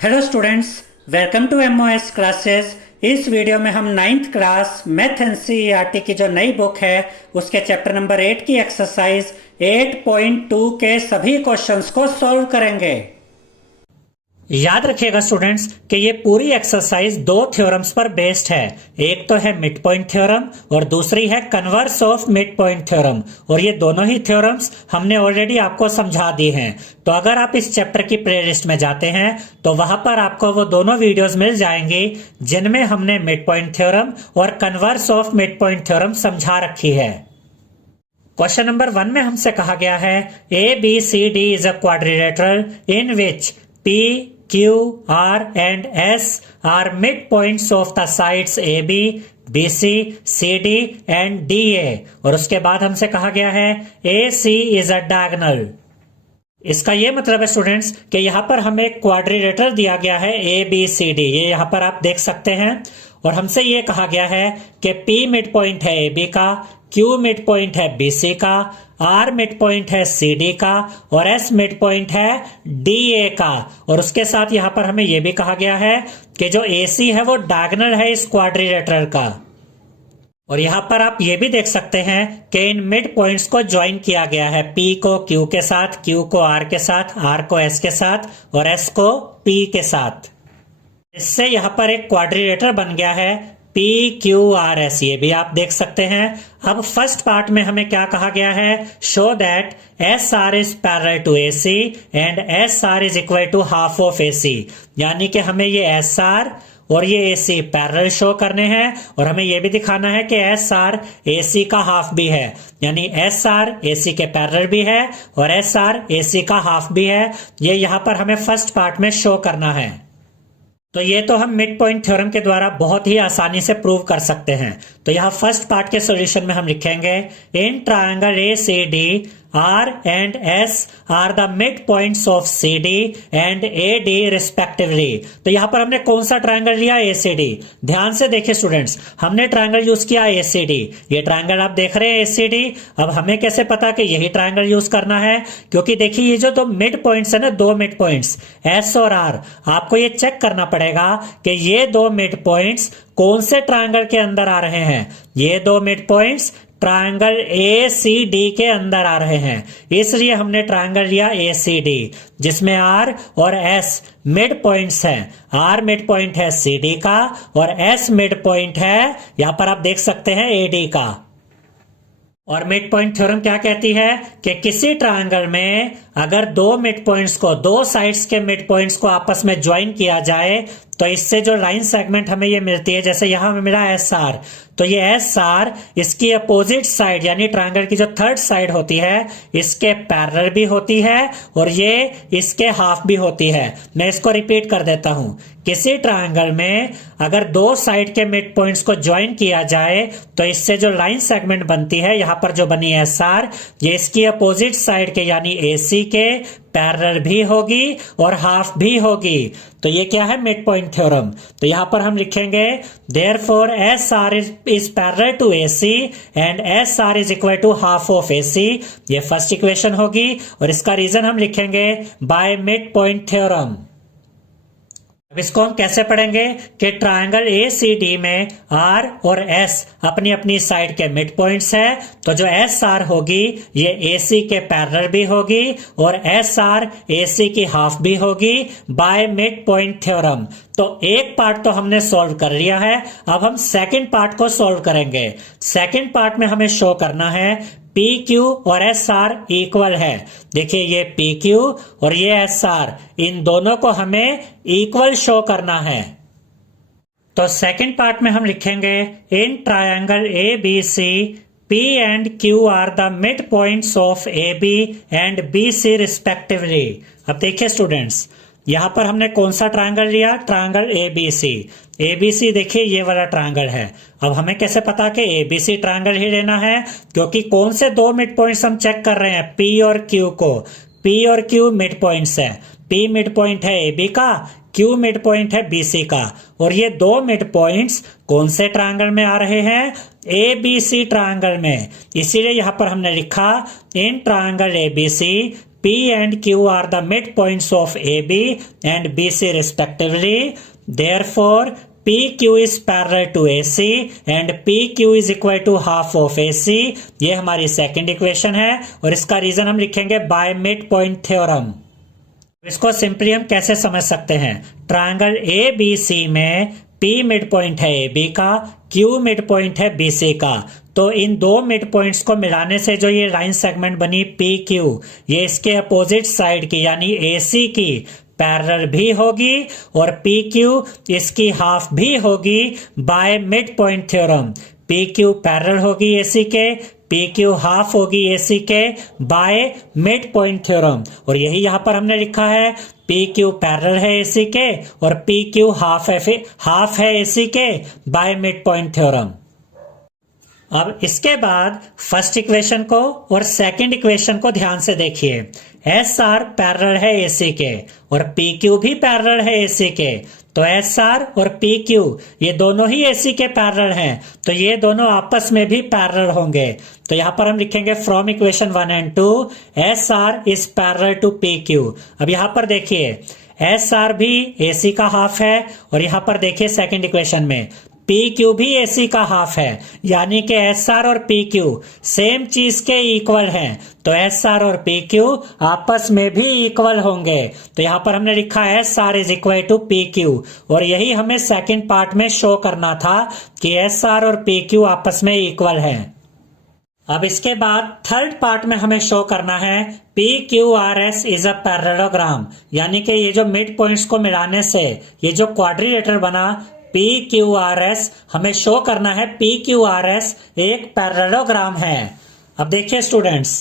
Hello students, welcome to MOS classes. इस video में हम नाइन्थ क्लास मैथ एनसीईआरटी की जो नई बुक है उसके चैप्टर नंबर 8 की एक्सरसाइज 8.2 के सभी क्वेश्चंस को सॉल्व करेंगे। याद रखिएगा स्टूडेंट्स कि ये पूरी एक्सरसाइज दो थ्योरम्स पर बेस्ड है। एक तो है मिड पॉइंट थ्योरम और दूसरी है converse of mid point theorem. और ये दोनों ही थ्योरम्स हमने ऑलरेडी आपको समझा दी हैं। तो अगर आप इस चैप्टर की प्लेलिस्ट में जाते हैं तो वहां पर आपको वो दोनों वीडियोस मिल जाएंगी जिनमें हमने मिड पॉइंट थ्योरम और converse of mid point theorem समझा रखी है। क्वेश्चन नंबर 1 में हमसे कहा गया है A B C D is a quadrilateral in which P, Q, R and S are midpoints of the sides AB, BC, CD and DA। और उसके बाद हमसे कहा गया है AC is a diagonal। इसका ये मतलब है स्टूडेंट्स कि यहाँ पर हमें क्वाड्रिलेटरल दिया गया है ए बी सी डी, ये यहाँ पर आप देख सकते हैं। और हमसे ये कहा गया है कि P मिड पॉइंट है ए बी का, Q मिड पॉइंट है बी सी का, R मिड पॉइंट है सी डी का और S मिड पॉइंट है डी ए का। और उसके साथ यहाँ पर हमें यह भी कहा गया है कि जो AC है वो डायगोनल है इस क्वाड्रिलेटरल का। और यहां पर आप ये भी देख सकते हैं कि इन मिड पॉइंट्स को ज्वाइन किया गया है, P को Q के साथ, Q को R के साथ, R को S के साथ और S को P के साथ। इससे यहां पर एक क्वाड्रिलेटरल बन गया है P Q R S, ये भी आप देख सकते हैं। अब फर्स्ट पार्ट में हमें क्या कहा गया है, show that S R is parallel to A C and S R is equal to half of A C. यानी कि हमें ये एस आर और ये ए सी पैरेलल शो करने हैं और हमें यह भी दिखाना है कि एस आर ए सी का हाफ भी है, यानी एस आर ए सी के पैरेलल भी है और एस आर ए सी का हाफ भी है। ये यहां पर हमें फर्स्ट पार्ट में शो करना है। तो ये तो हम मिड पॉइंट थ्योरम के द्वारा बहुत ही आसानी से प्रूव कर सकते हैं। तो यहाँ फर्स्ट पार्ट के सॉल्यूशन में हम लिखेंगे in triangle A C D R and S are the midpoints of CD and AD respectively। तो यहाँ पर हमने कौन सा ट्रायंगल लिया, ACD। ध्यान से देखिए स्टूडेंट्स, हमने ट्रायंगल यूज किया ACD। ये ट्रायंगल आप देख रहे हैं ACD। अब हमें कैसे पता कि यही ट्रायंगल यूज करना है, क्योंकि देखिए ये जो दो मिड पॉइंट्स है ना, दो मिड पॉइंट्स S और R, आपको ये चेक करना पड़ेगा कि ये दो मिड पॉइंट्स कौन से ट्रायंगल के अंदर आ रहे हैं। ये दो mid points triangle A C D के अंदर आ रहे हैं, इसलिए हमने ट्रायंगल लिया ए सी डी जिसमें आर और एस मिड पॉइंट्स हैं। आर मिड पॉइंट है सी डी का और एस मिड पॉइंट है, यहां पर आप देख सकते हैं, ए डी का। और मिड पॉइंट थ्योरम क्या कहती है कि किसी ट्रायंगल में अगर दो मिड पॉइंट्स को, दो साइड्स के मिड पॉइंट्स को आपस में ज्वाइन किया जाए तो इससे जो लाइन सेगमेंट हमें ये मिलती है, जैसे यहां हमें मिला एस आर, तो ये एस आर इसकी अपोजिट साइड यानी ट्रायंगल की जो थर्ड साइड होती है इसके पैरेलल भी होती है और ये इसके हाफ भी होती है। मैं इसको रिपीट कर देता हूं, किसी ट्रायंगल में अगर दो साइड के मिड पॉइंट्स को ज्वाइन किया जाए तो इससे जो लाइन सेगमेंट बनती है, यहां पर जो बनी एस आर, ये इसकी अपोजिट साइड के यानी ए सी के पैरेलल भी होगी और हाफ भी होगी। तो ये क्या है, मिड पॉइंट थ्योरम। तो यहां पर हम लिखेंगे therefore S R is parallel to A C and S R is equal to half of A C. ये फर्स्ट इक्वेशन होगी और इसका रीजन हम लिखेंगे बाय मिड पॉइंट थ्योरम। अब इसको हम कैसे पढ़ेंगे कि ट्रायंगल ए सी डी में आर और एस अपनी अपनी साइड के मिड पॉइंट्स है, तो जो एस आर होगी ये ए सी के पैरेलल भी होगी और एस आर ए सी की हाफ भी होगी बाय मिड पॉइंट थ्योरम। तो एक पार्ट तो हमने सॉल्व कर लिया है, अब हम सेकंड पार्ट को सॉल्व करेंगे। सेकंड पार्ट में हमें शो करना है पी क्यू और एस आर इक्वल है। देखिए ये पी क्यू और ये एस आर, इन दोनों को हमें इक्वल शो करना है। तो सेकंड पार्ट में हम लिखेंगे in triangle A B C P and Q are the midpoints of AB and BC respectively। अब देखिए स्टूडेंट्स, यहां पर हमने कौन सा ट्रायंगल लिया, ट्रायंगल ABC। ABC देखिए ये वाला ट्रायंगल है। अब हमें कैसे पता कि ABC ट्रायंगल ही लेना है, क्योंकि कौन से दो मिड पॉइंट्स हम चेक कर रहे हैं, P और Q को। P और Q मिड पॉइंट्स है, P मिड पॉइंट है AB का, Q मिड पॉइंट है BC का। और ये दो मिड पॉइंट्स कौन से ट्रायंगल में आ रहे हैं, ABC ट्रायंगल में। इसीलिए यहां पर हमने लिखा in triangle ABC P and Q are the midpoints of AB and BC respectively. Therefore, PQ is parallel to AC and PQ is equal to half of AC. ये हमारी सेकंड इक्वेशन है और इसका रीजन हम लिखेंगे by mid point theorem. इसको simply हम कैसे समझ सकते हैं, ट्रायंगल ABC में P मिड पॉइंट है AB का, Q मिड पॉइंट है BC का, तो इन दो मिड पॉइंट्स को मिलाने से जो ये लाइन सेगमेंट बनी PQ, ये इसके अपोजिट साइड की यानी AC की पैरेलल भी होगी और PQ इसकी हाफ भी होगी by mid point theorem. PQ parallel होगी AC के, PQ हाफ होगी AC के बाय मिड पॉइंट थ्योरम, और यही यहां पर हमने लिखा है PQ पैरेलल है AC के और PQ हाफ है AC के बाय मिड पॉइंट थ्योरम। अब इसके बाद फर्स्ट इक्वेशन को और सेकंड इक्वेशन को ध्यान से देखिए। SR पैरेलल है AC के और PQ भी पैरेलल है AC के, तो SR और PQ ये दोनों ही AC के पैरेलल हैं, तो ये दोनों आपस में भी पैरेलल होंगे। तो यहां पर हम लिखेंगे from equation 1 and 2 SR is parallel to PQ। अब यहां पर देखिए SR भी AC का हाफ है और यहां पर देखिए सेकंड इक्वेशन में PQ भी AC का हाफ है, यानी कि SR और PQ सेम चीज के इक्वल हैं, तो SR और PQ आपस में भी इक्वल होंगे। तो यहां पर हमने लिखा है SR is equal to PQ और यही हमें सेकंड पार्ट में शो करना था कि SR और PQ आपस में इक्वल हैं। अब इसके बाद थर्ड पार्ट में हमें शो करना है PQRS इज अ पैरेललोग्राम, यानी कि ये जो मिड पॉइंट्स को मिलाने से ये जो क्वाड्रिलेटरल बना PQRS, हमें शो करना है PQRS एक पैरेललोग्राम है। अब देखिए स्टूडेंट्स,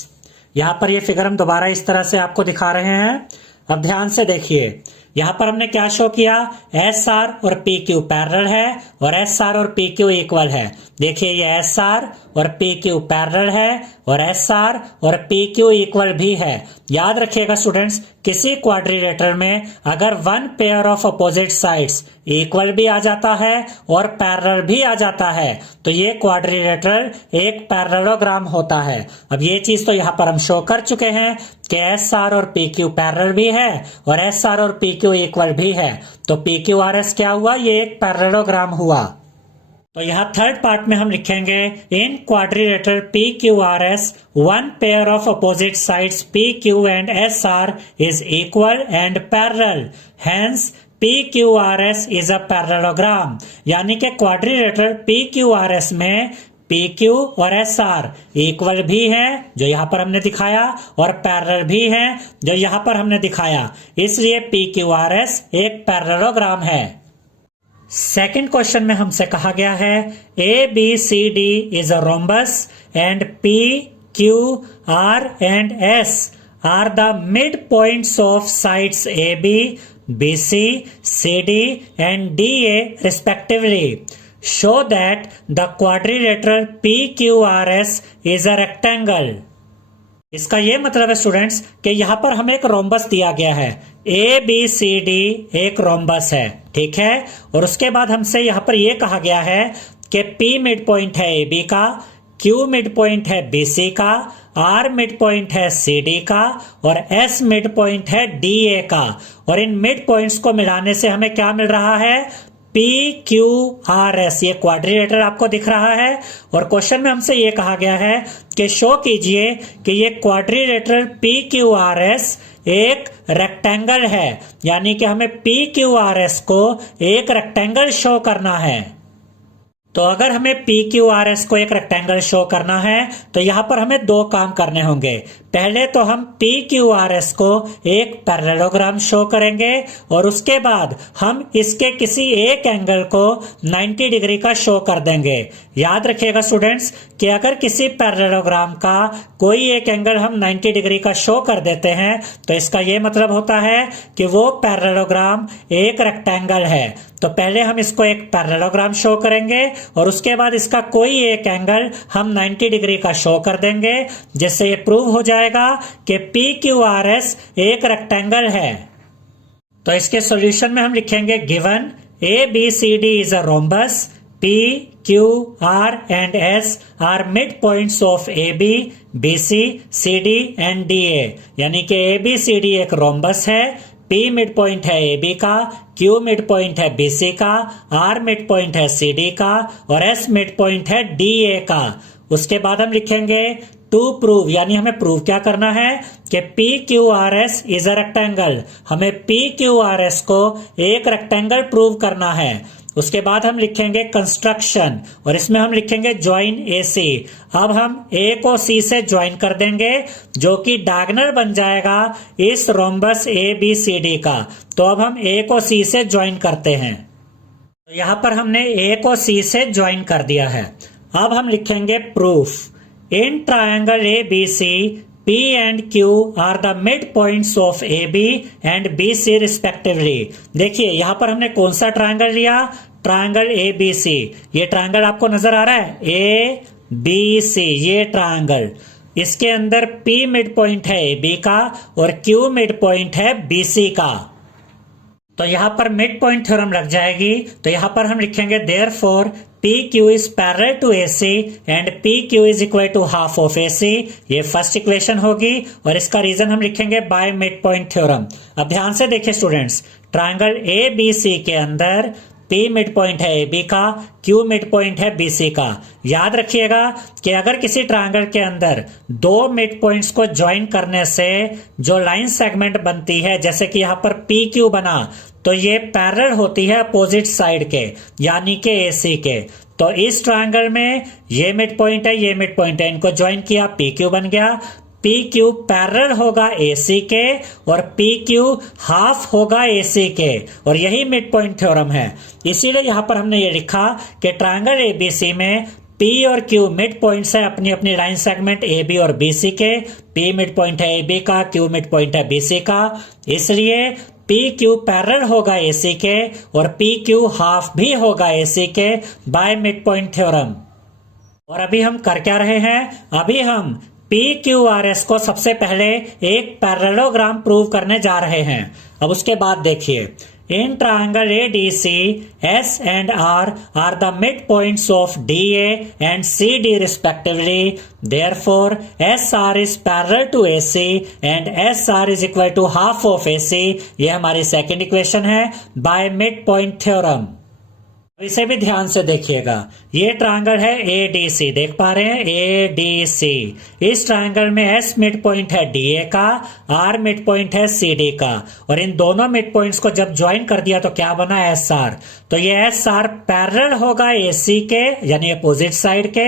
यहां पर ये फिगर हम दोबारा इस तरह से आपको दिखा रहे हैं। अब ध्यान से देखिए, यहां पर हमने क्या शो किया, SR और PQ पैरेलल है और SR और PQ इक्वल है। देखिए ये SR और PQ पैरेलल है और SR और PQ इक्वल भी है। याद रखिएगा स्टूडेंट्स, किसी क्वाड्रिलेटरल में अगर one pair of opposite sides equal भी आ जाता है और पैरेलल भी आ जाता है तो ये क्वाड्रिलेटरल एक पैरेललोग्राम होता है। अब ये चीज तो यहाँ पर हम शो कर चुके हैं कि SR और PQ पैरेलल भी है और SR और PQ इक्वल भी है, तो PQRS क्या हुआ, ये एक पैरेललोग्राम हुआ। तो यहाँ थर्ड पार्ट में हम लिखेंगे इन quadrilateral PQRS one pair of opposite sides PQ and SR is equal and parallel, hence PQRS is a parallelogram, यानी कि क्वाड्रिलेटरल PQRS में PQ और SR इक्वल भी है जो यहाँ पर हमने दिखाया और पैरेलल भी है जो यहाँ पर हमने दिखाया, इसलिए PQRS एक पैरेललोग्राम है। सेकंड क्वेश्चन में हमसे कहा गया है ABCD is a rhombus and PQR and S are the mid points of sides AB, BC, CD and DA respectively. Show that the quadrilateral PQRS is a rectangle. इसका ये मतलब है स्टूडेंट्स कि यहाँ पर हमें एक रोम्बस दिया गया है, ABCD एक रोम्बस है, ठीक है, और उसके बाद हमसे यहाँ पर ये कहा गया है कि P मिड पॉइंट है AB का, Q मिड पॉइंट है BC का, R मिड पॉइंट है CD का और S मिड पॉइंट है DA का, और इन मिड पॉइंट्स को मिलाने से हमें क्या मिल रहा है, PQRS। ये क्वाड्रिलेटरल आपको दिख रहा है और क्वेश्चन में हमसे ये कहा गया है कि शो कीजिए कि ये क्वाड्रिलेटरल PQRS एक रेक्टेंगल है, यानी कि हमें PQRS को एक रेक्टेंगल शो करना है। तो अगर हमें PQRS को एक रेक्टेंगल शो करना है तो यहां पर हमें दो काम करने होंगे। पहले तो हम PQRS को एक पैरेललोग्राम शो करेंगे और उसके बाद हम इसके किसी एक एंगल को 90 डिग्री का शो कर देंगे। याद रखिएगा स्टूडेंट्स कि अगर किसी पैरेललोग्राम का कोई एक एंगल हम 90 डिग्री का शो कर देते हैं तो इसका यह मतलब होता है कि वो पैरेललोग्राम एक रेक्टेंगल है। तो पहले हम इसको एक पैरेललोग्राम शो करेंगे और उसके बाद इसका कोई एक एंगल हम 90 डिग्री का शो कर देंगे, जिससे ये प्रूव हो जाएगा कि PQRS एक रेक्टेंगल है। तो इसके सॉल्यूशन में हम लिखेंगे given ABCD is a rhombus, P, Q, R and S are midpoints of AB, BC, CD and DA। यानी कि ABCD एक रोम्बस है, P मिड पॉइंट है AB का, Q मिड पॉइंट है BC का, R मिड पॉइंट है CD का और S मिड पॉइंट है DA का। उसके बाद हम लिखेंगे टू प्रूव, यानी हमें प्रूव क्या करना है कि PQRS इज अ रेक्टेंगल। हमें PQRS को एक रेक्टेंगल प्रूव करना है। उसके बाद हम लिखेंगे कंस्ट्रक्शन और इसमें हम लिखेंगे ज्वाइन AC। अब हम A को C से ज्वाइन कर देंगे जो कि डायगोनल बन जाएगा इस रोम्बस ABCD का। तो अब हम A को C से ज्वाइन करते हैं। तो यहां पर हमने A को C से ज्वाइन कर दिया है। अब हम लिखेंगे proof. In triangle ABC P and Q are the midpoints of AB and BC respectively। देखिए यहां पर हमने कौन सा ट्रायंगल लिया, ट्रायंगल ABC। ये ट्रायंगल आपको नजर आ रहा है ABC, ये ट्रायंगल, इसके अंदर P मिड पॉइंट है AB का और Q मिड पॉइंट है BC का। तो यहां पर मिड पॉइंट थ्योरम लग जाएगी। तो यहां पर हम लिखेंगे therefore PQ is parallel to AC and PQ is equal to half of AC। ये फर्स्ट इक्वेशन होगी और इसका रीजन हम लिखेंगे बाय मिड पॉइंट थ्योरम। अब ध्यान से देखिए स्टूडेंट्स, ट्रायंगल ABC के अंदर P मिड पॉइंट है AB का, Q मिड पॉइंट है BC का। याद रखिएगा कि अगर किसी ट्रायंगल के अंदर दो मिड पॉइंट्स को ज्वाइन करने से जो लाइन सेगमेंट बनती है, जैसे कि यहाँ पर PQ बना, तो ये पैरेलल होती है अपोजिट साइड के, यानी कि AC के। तो इस ट्रायंगल में ये मिड पॉइंट है, ये मिड पॉइंट है, इनको ज्वाइन किया, PQ बन गया। PQ पैरेलल होगा AC के और PQ हाफ होगा AC के, और यही मिड पॉइंट थ्योरम है। इसीलिए यहां पर हमने ये लिखा कि ट्रायंगल ABC में P और Q मिड पॉइंट्स है अपनी अपनी लाइन सेगमेंट AB और BC के। P मिड पॉइंट है AB का, Q मिड पॉइंट है BC का, इसलिए PQ पैरेलल होगा AC के और PQ हाफ भी होगा AC के बाय मिड पॉइंट थ्योरम। और अभी हम कर क्या रहे हैं, अभी हम PQRS को सबसे पहले एक पैरेललोग्राम प्रूव करने जा रहे हैं। अब उसके बाद देखिए, in triangle ADC S and R are the midpoints of DA and CD respectively। Therefore SR is parallel to AC and SR is equal to half of AC। ये हमारी सेकेंड इक्वेशन है बाय मिड पॉइंट थ्योरम। इसे भी ध्यान से देखिएगा, ये triangle है ADC, देख पा रहे हैं ADC। इस ट्रायंगल में S मिड पॉइंट है DA का, R मिड पॉइंट है CD का, और इन दोनों मिड पॉइंट्स को जब ज्वाइन कर दिया तो क्या बना SR। तो ये SR पैरेलल होगा AC के, यानी अपोजिट साइड के,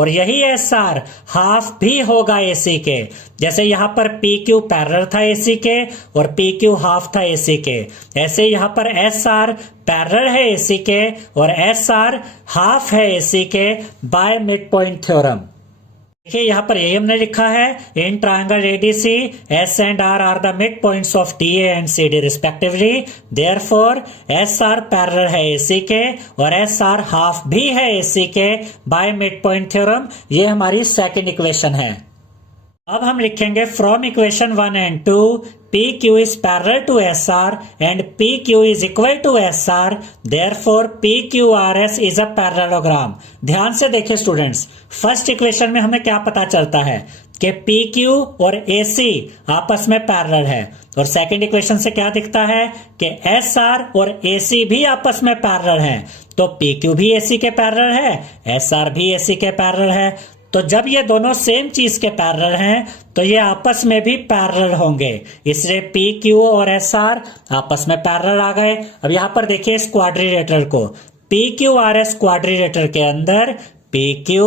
और यही SR हाफ भी होगा AC के। जैसे यहाँ पर PQ पैरेलल था AC के और PQ हाफ था AC के, ऐसे यहाँ पर SR पैरेलल है AC के और SR हाफ है AC के बाय मिड पॉइंट थ्योरम। देखिए यहाँ पर यही हमने लिखा है, in triangle ADC S and R are the midpoints of DA and CD respectively। Therefore SR parallel है AC के और SR हाफ भी है AC के बाय मिड पॉइंट थ्योरम। ये हमारी सेकेंड इक्वेशन है। अब हम लिखेंगे from equation 1 and 2 PQ is parallel to SR and PQ is equal to SR। Therefore PQRS is a parallelogram। ध्यान से देखिए स्टूडेंट्स, फर्स्ट इक्वेशन में हमें क्या पता चलता है कि PQ और AC आपस में पैरेलल है, और सेकंड इक्वेशन से क्या दिखता है कि SR और AC भी आपस में पैरेलल है। तो PQ भी AC के पैरेलल है, SR भी AC के पैरेलल है। तो जब ये दोनों सेम चीज के पैरेलल हैं तो ये आपस में भी पैरेलल होंगे, इसलिए PQ और SR आपस में पैरेलल आ गए। अब यहां पर देखिए इस क्वाड्रिलेटरल को, PQRS क्वाड्रिलेटरल के अंदर PQ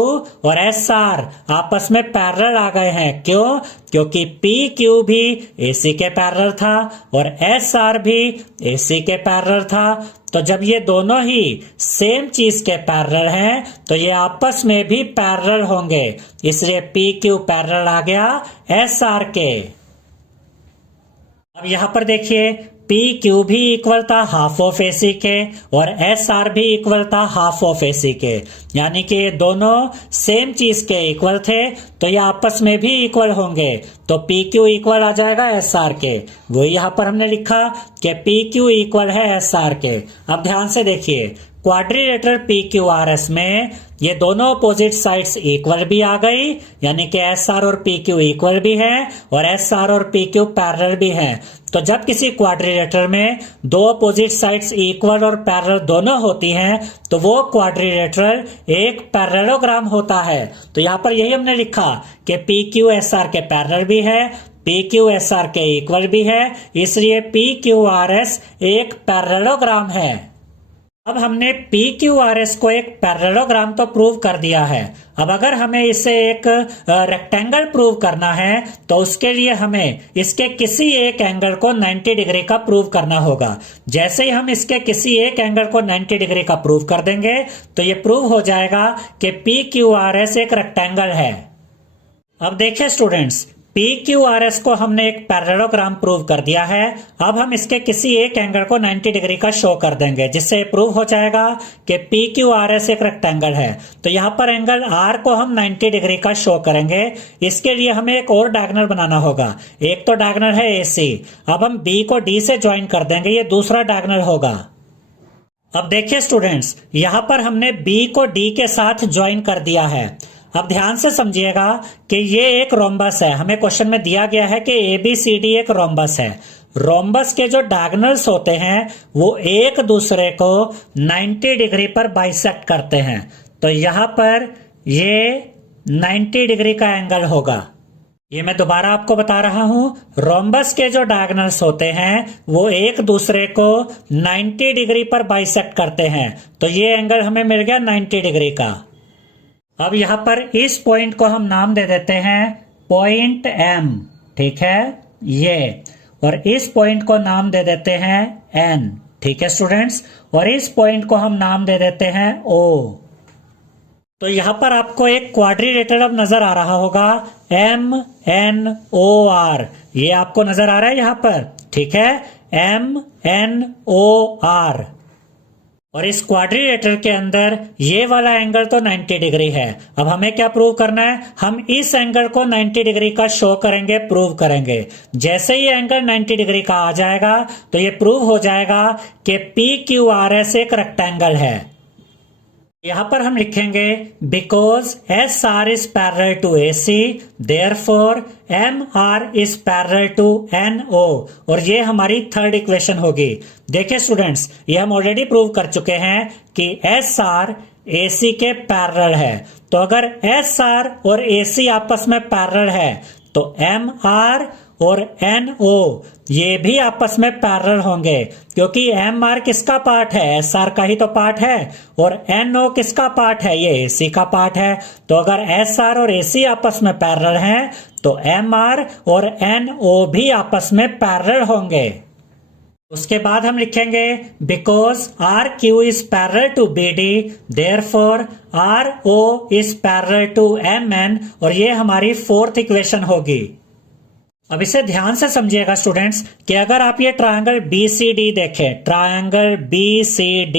और SR आपस में पैरेलल आ गए हैं। क्यों? क्योंकि PQ भी AC के पैरेलल था और SR भी AC के पैरेलल था। तो जब ये दोनों ही सेम चीज के पैरेलल हैं तो ये आपस में भी पैरेलल होंगे, इसलिए PQ पैरेलल आ गया SR के। अब यहां पर देखिए PQ भी इक्वल था हाफ ऑफ AC के और SR भी इक्वल था हाफ ऑफ AC के, यानी कि ये दोनों सेम चीज के इक्वल थे तो ये आपस में भी इक्वल होंगे। तो PQ इक्वल आ जाएगा SR के, वही यहां पर हमने लिखा कि PQ इक्वल है SR के। अब ध्यान से देखिए, quadrilateral P Q R S में ये दोनों अपोजिट साइड्स इक्वल भी आ गई, यानी कि एस आर और पी क्यू इक्वल भी है और एस आर और पी क्यू पैरेलल भी है। तो जब किसी क्वाड्रिलेटर में दो अपोजिट साइड्स इक्वल और पैरेलल दोनों होती हैं तो वो क्वाड्रिलेटरल एक पैरेललोग्राम होता है। तो यहां पर यही हमने लिखा कि पी क्यू एस आर के पैरेलल भी है, पी क्यू एस आर के इक्वल भी है, इसलिए पी क्यू आर एस एक पैरेललोग्राम है। अब हमने पी क्यू आर एस को एक पैरेललोग्राम तो प्रूव कर दिया है। अब अगर हमें इसे एक रेक्टेंगल प्रूव करना है तो उसके लिए हमें इसके किसी एक एंगल को 90 डिग्री का प्रूव करना होगा। जैसे ही हम इसके किसी एक एंगल को 90 डिग्री का प्रूव कर देंगे तो ये प्रूव हो जाएगा कि पी क्यू आर एस एक रेक्टेंगल है। अब देखिए students, P Q R S को हमने एक पैरेललोग्राम प्रूव कर दिया है। अब हम इसके किसी एक एंगल को 90 डिग्री का शो कर देंगे, जिससे प्रूव हो जाएगा कि पी क्यू आर एस एक रेक्टेंगल है। तो यहाँ पर एंगल आर को हम 90 डिग्री का शो करेंगे। इसके लिए हमें एक और डायगोनल बनाना होगा। एक तो डायगोनल है ए सी, अब हम बी को डी से ज्वाइन कर देंगे, ये दूसरा डायगोनल होगा। अब देखिए स्टूडेंट्स, यहाँ पर हमने बी को डी के साथ ज्वाइन कर दिया है। अब ध्यान से समझिएगा कि ये एक रोम्बस है। हमें क्वेश्चन में दिया गया है कि ए बी सी डी एक रोम्बस है। रोम्बस के जो डायगोनल्स होते हैं वो एक दूसरे को 90 डिग्री पर बाइसेक्ट करते हैं। तो यहां पर ये 90 डिग्री का एंगल होगा। ये मैं दोबारा आपको बता रहा हूं, रोम्बस के जो डायगोनल्स होते हैं वो एक दूसरे को 90 डिग्री पर बाइसेक्ट करते हैं। तो ये एंगल हमें मिल गया 90 डिग्री का। अब यहां पर इस पॉइंट को हम नाम दे देते हैं पॉइंट एम, ठीक है ये, और इस पॉइंट को नाम दे देते हैं एन, ठीक है स्टूडेंट्स, और इस पॉइंट को हम नाम दे देते हैं ओ। तो यहां पर आपको एक क्वाड्रिलेटरल अब नजर आ रहा होगा, एम एन ओ आर, ये आपको नजर आ रहा है यहां पर, ठीक है, एम एन ओ आर। और इस क्वाड्रिलेटरल के अंदर ये वाला एंगल तो 90 डिग्री है। अब हमें क्या प्रूव करना है, हम इस एंगल को 90 डिग्री का शो करेंगे, प्रूव करेंगे। जैसे ही एंगल 90 डिग्री का आ जाएगा तो ये प्रूव हो जाएगा कि पी क्यू आर एस एक रेक्टेंगल है। यहां पर हम लिखेंगे because S R is parallel to A C, therefore M R is parallel to N O, और ये हमारी थर्ड इक्वेशन होगी। देखिए स्टूडेंट्स, ये हम ऑलरेडी प्रूव कर चुके हैं कि एस आर ए सी के पैरेलल है। तो अगर एस आर और ए सी आपस में पैरेलल है तो एम आर और एन ओ ये भी आपस में पैरेलल होंगे, क्योंकि एम आर किसका पार्ट है, एस आर का ही तो पार्ट है, और एन ओ किसका पार्ट है, ये ए सी का पार्ट है। तो अगर एस आर और ए सी आपस में पैरेलल हैं तो एम आर और एन ओ भी आपस में पैरेलल होंगे। उसके बाद हम लिखेंगे because R Q is parallel to B D, therefore R O is parallel to M N, और ये हमारी फोर्थ इक्वेशन होगी। अब इसे ध्यान से समझिएगा स्टूडेंट्स कि अगर आप ये ट्रायंगल BCD देखें, ट्रायंगल BCD,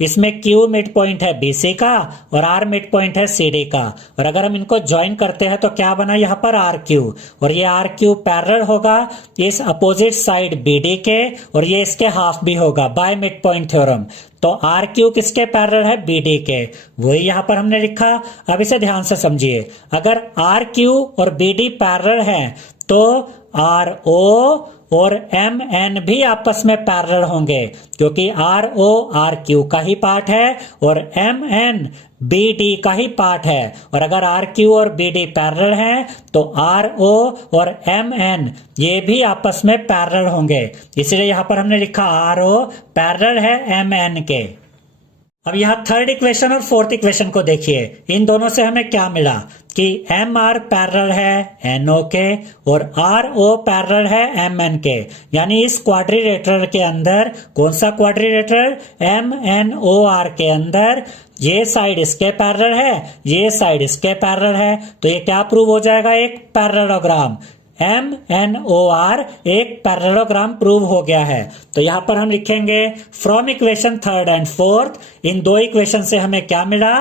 इसमें Q मिड पॉइंट है BC का और R मिड पॉइंट है CD का, और अगर हम इनको ज्वाइन करते हैं तो क्या बना यहाँ पर RQ, और ये RQ पैरेलल होगा इस अपोजिट साइड BD के, और ये इसके हाफ भी होगा बाय मिड पॉइंट थ्योरम। तो RQ किसके पैरेलल है, BD के, वही यहां पर हमने लिखा। अब इसे ध्यान से समझिए, अगर RQ और BD पैरेलल है तो RO और MN भी आपस में पैरेलल होंगे, क्योंकि RO RQ का ही पार्ट है और MN BD का ही पार्ट है। और अगर RQ और BD पैरेलल हैं तो RO और MN ये भी आपस में पैरेलल होंगे, इसलिए यहां पर हमने लिखा RO पैरेलल है MN के। अब यहाँ थर्ड इक्वेशन और फोर्थ इक्वेशन को देखिए, इन दोनों से हमें क्या मिला कि एम आर पैरेलल है एन ओ के और आर ओ पैरेलल है एम एन के, यानी इस क्वाड्रिलेटरल के अंदर, कौन सा quadrilateral, M N O R के अंदर ये साइड इसके पैरेलल है, ये साइड इसके पैरेलल है, तो ये क्या प्रूव हो जाएगा, एक पैरेललोग्राम। MNOR एक पैरेललोग्राम प्रूव हो गया है। तो यहां पर हम लिखेंगे from equation third and fourth, इन दो इक्वेशन से हमें क्या मिला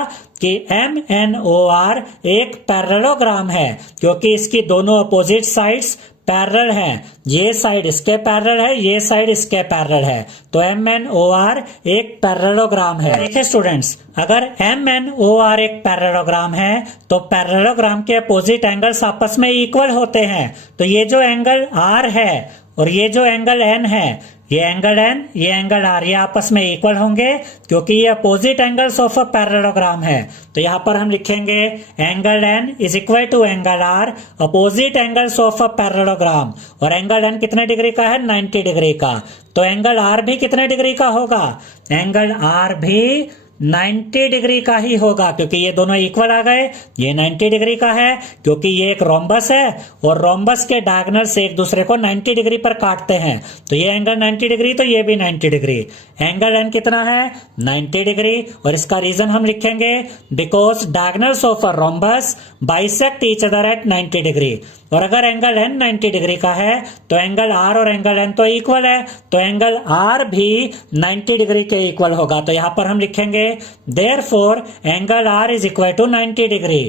कि MNOR एक पैरेललोग्राम है, क्योंकि इसकी दोनों अपोजिट साइड्स पैरेलल है, ये साइड इसके पैरेलल है, ये साइड इसके पैरेलल है, तो MnOr एक पैरेललोग्राम है। देखिए स्टूडेंट्स, अगर MnOr एक पैरेललोग्राम है तो पैरेललोग्राम के अपोजिट एंगल्स आपस में इक्वल होते हैं। तो ये जो एंगल R है और ये जो एंगल N है, ये एंगल N, ये एंगल R, ये आपस में इक्वल होंगे क्योंकि ये opposite angles of a parallelogram है। तो यहाँ पर हम लिखेंगे angle N is equal to angle R, opposite angles of a parallelogram. और एंगल N कितने डिग्री का है? 90 डिग्री का। तो एंगल R भी कितने डिग्री का होगा? एंगल R भी 90 डिग्री का ही होगा क्योंकि ये दोनों इक्वल आ गए। ये 90 डिग्री का है क्योंकि ये एक रोम्बस है और रोम्बस के डायगोनल्स एक दूसरे को 90 डिग्री पर काटते हैं। तो ये एंगल 90 डिग्री, तो ये भी 90 डिग्री। एंगल N कितना है? 90 डिग्री। और इसका रीजन हम लिखेंगे because diagonals of a rhombus bisect each other at 90 degree. और अगर एंगल N 90 डिग्री का है तो एंगल R और एंगल N तो इक्वल है, तो एंगल R भी 90 डिग्री के इक्वल होगा। तो यहां पर हम लिखेंगे therefore angle R is equal to 90 degree.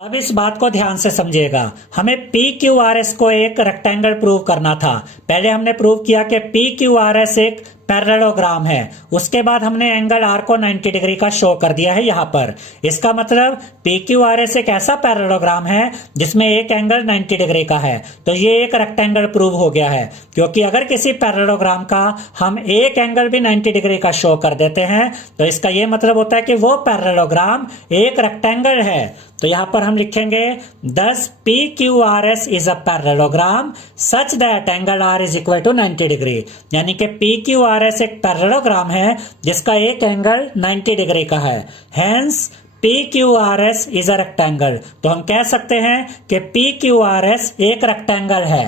अब इस बात को ध्यान से समझिएगा, हमें PQRS को एक रेक्टेंगल प्रूव करना था। पहले हमने प्रूव किया कि PQRS एक पैरेललोग्राम है, उसके बाद हमने एंगल R को 90 डिग्री का शो कर दिया है यहाँ पर। इसका मतलब PQRS एक ऐसा पैरेललोग्राम है जिसमें एक एंगल 90 डिग्री का है। तो ये एक रेक्टेंगल प्रूव हो गया है क्योंकि अगर किसी पैरेललोग्राम का हम एक एंगल भी 90 डिग्री का शो कर देते हैं तो इसका ये मतलब होता है कि वो पैरेललोग्राम एक रेक्टेंगल है। तो यहाँ पर हम लिखेंगे thus PQRS is a parallelogram such that angle R is equal to 90 degree. यानी कि PQRS एक पैरेललोग्राम है जिसका एक एंगल 90 डिग्री का है। Hence PQRS is a rectangle। तो हम कह सकते हैं कि PQRS एक रेक्टेंगल है।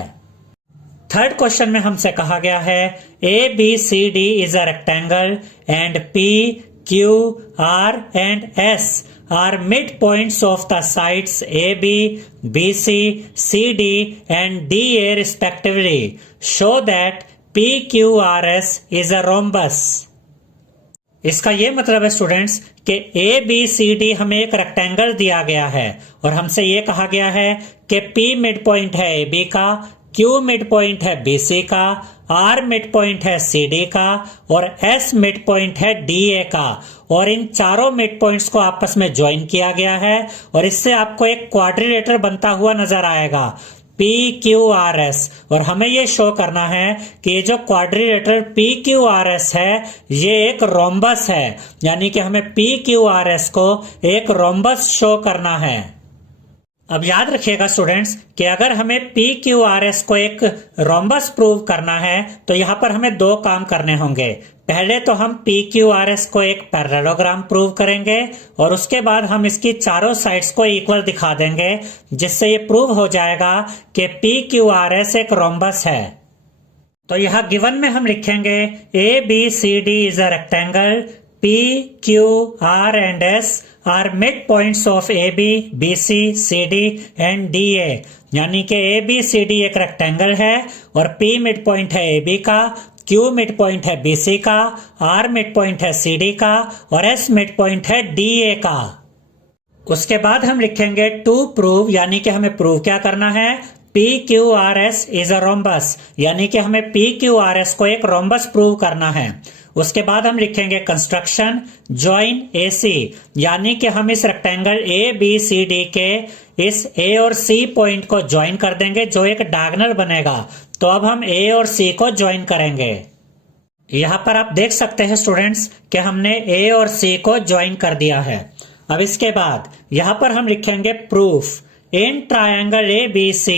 थर्ड क्वेश्चन में हमसे कहा गया है ABCD is a rectangle and PQR and S are midpoints of the sides AB, BC, CD and DA respectively. Show that PQRS is a rhombus. इसका ये मतलब है स्टूडेंट्स कि ABCD हमें एक रेक्टेंगल दिया गया है और हमसे ये कहा गया है कि P मिड पॉइंट है AB का, Q मिड पॉइंट है BC का, R मिड पॉइंट है CD का और S मिड पॉइंट है DA का। और इन चारों मिड पॉइंट्स को आपस में ज्वाइन किया गया है और इससे आपको एक क्वाड्रिलेटरल बनता हुआ नजर आएगा PQRS। और हमें ये शो करना है कि ये जो क्वाड्रिलेटरल PQRS है ये एक रोम्बस है, यानी कि हमें PQRS को एक रोम्बस शो करना है। अब याद रखिएगा स्टूडेंट्स कि अगर हमें PQRS को एक रोम्बस प्रूव करना है तो यहाँ पर हमें दो काम करने होंगे। पहले तो हम PQRS को एक पैरेललोग्राम प्रूव करेंगे और उसके बाद हम इसकी चारों साइड्स को इक्वल दिखा देंगे जिससे ये प्रूव हो जाएगा कि PQRS एक रोम्बस है। तो यहाँ गिवन में हम लिखेंगे ABCD is a rectangle, PQR and S are midpoints of AB, BC, CD and DA। यानी कि ABCD एक रेक्टेंगल है और P मिड पॉइंट है AB का, Q मिड पॉइंट है BC का, R मिड पॉइंट है CD का और S मिड पॉइंट है DA का। उसके बाद हम लिखेंगे टू प्रूव, यानी कि हमें प्रूव क्या करना है, PQRS इज अ रोम्बस, यानी कि हमें PQRS को एक रोम्बस प्रूव करना है। उसके बाद हम लिखेंगे कंस्ट्रक्शन जॉइन AC, यानी कि हम इस रेक्टेंगल ABCD के इस A और C पॉइंट को ज्वाइन कर देंगे जो एक डायगोनल बनेगा। तो अब हम A और C को ज्वाइन करेंगे। यहाँ पर आप देख सकते हैं स्टूडेंट्स कि हमने A और C को ज्वाइन कर दिया है। अब इसके बाद यहाँ पर हम लिखेंगे proof in triangle ABC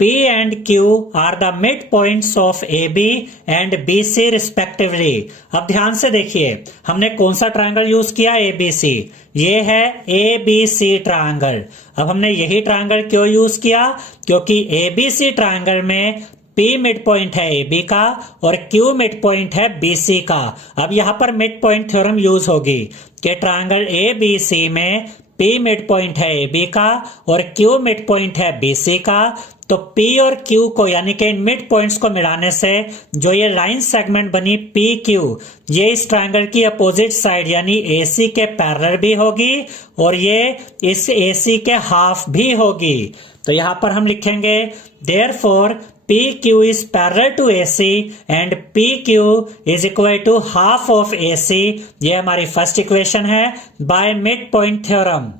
P and Q are the midpoints of AB and BC respectively। अब ध्यान से देखिए हमने कौन सा ट्रायंगल यूज किया, ABC। ये है ABC ट्रायंगल। अब हमने यही ट्रायंगल क्यों यूज किया, क्योंकि ABC ट्रायंगल में P मिड पॉइंट है AB का और Q मिड पॉइंट है BC का। अब यहाँ पर मिड पॉइंट थ्योरम यूज होगी कि ट्रायंगल ABC में P मिड पॉइंट है AB का और Q मिड पॉइंट है BC का। तो P और Q को यानी कि इन मिड पॉइंट्स को मिलाने से जो ये लाइन सेगमेंट बनी PQ, ये इस ट्रायंगल की अपोजिट साइड यानी AC के पैरेलल भी होगी और ये इस AC के हाफ भी होगी। तो यहाँ पर हम लिखेंगे Therefore, PQ is parallel to AC and PQ is equal to half of AC. ये हमारी फर्स्ट इक्वेशन है बाय मिड पॉइंट थ्योरम।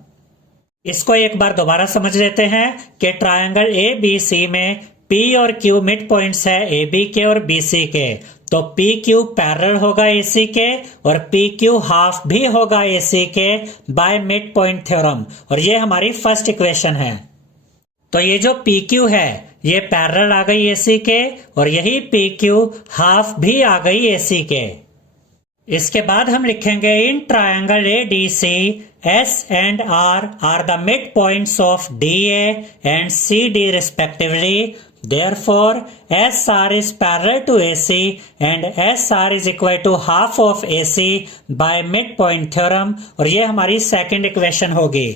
इसको एक बार दोबारा समझ लेते हैं कि ट्रायंगल ABC में P और Q मिड पॉइंट्स है AB के और BC के, तो PQ पैरेलल होगा AC के और PQ हाफ भी होगा AC के बाय मिड पॉइंट थ्योरम, और ये हमारी फर्स्ट इक्वेशन है। तो ये जो PQ है ये पैरेलल आ गई AC के और यही PQ हाफ भी आ गई AC के। इसके बाद हम लिखेंगे in triangle ADC S and R are the midpoints of DA and CD respectively. Therefore, SR is parallel to AC and SR is equal to half of AC by midpoint theorem, और ये हमारी second equation होगी।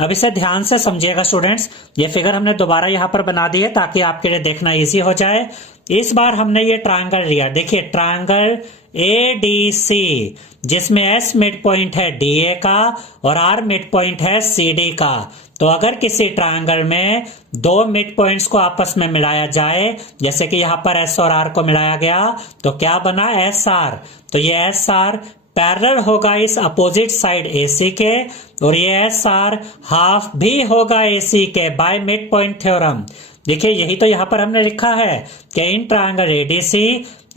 अब इसे ध्यान से समझिएगा students, ये फिगर हमने दोबारा यहाँ पर बना दी है ताकि आपके लिए देखना इजी हो जाए। इस बार हमने ये ट्रायंगल लिया, देखिए ट्रायंगल ADC जिसमें S मिड पॉइंट है DA का और R मिड पॉइंट है CD का। तो अगर किसी ट्रायंगल में दो मिड पॉइंट्स को आपस में मिलाया जाए, जैसे कि यहाँ पर S और R को मिलाया गया, तो क्या बना SR। तो ये SR पैरेलल होगा इस अपोजिट साइड AC के और ये SR हाफ भी होगा AC के बाय मिड पॉइंट थ्योरम। देखिए यही तो यहाँ पर हमने लिखा है कि in triangle ADC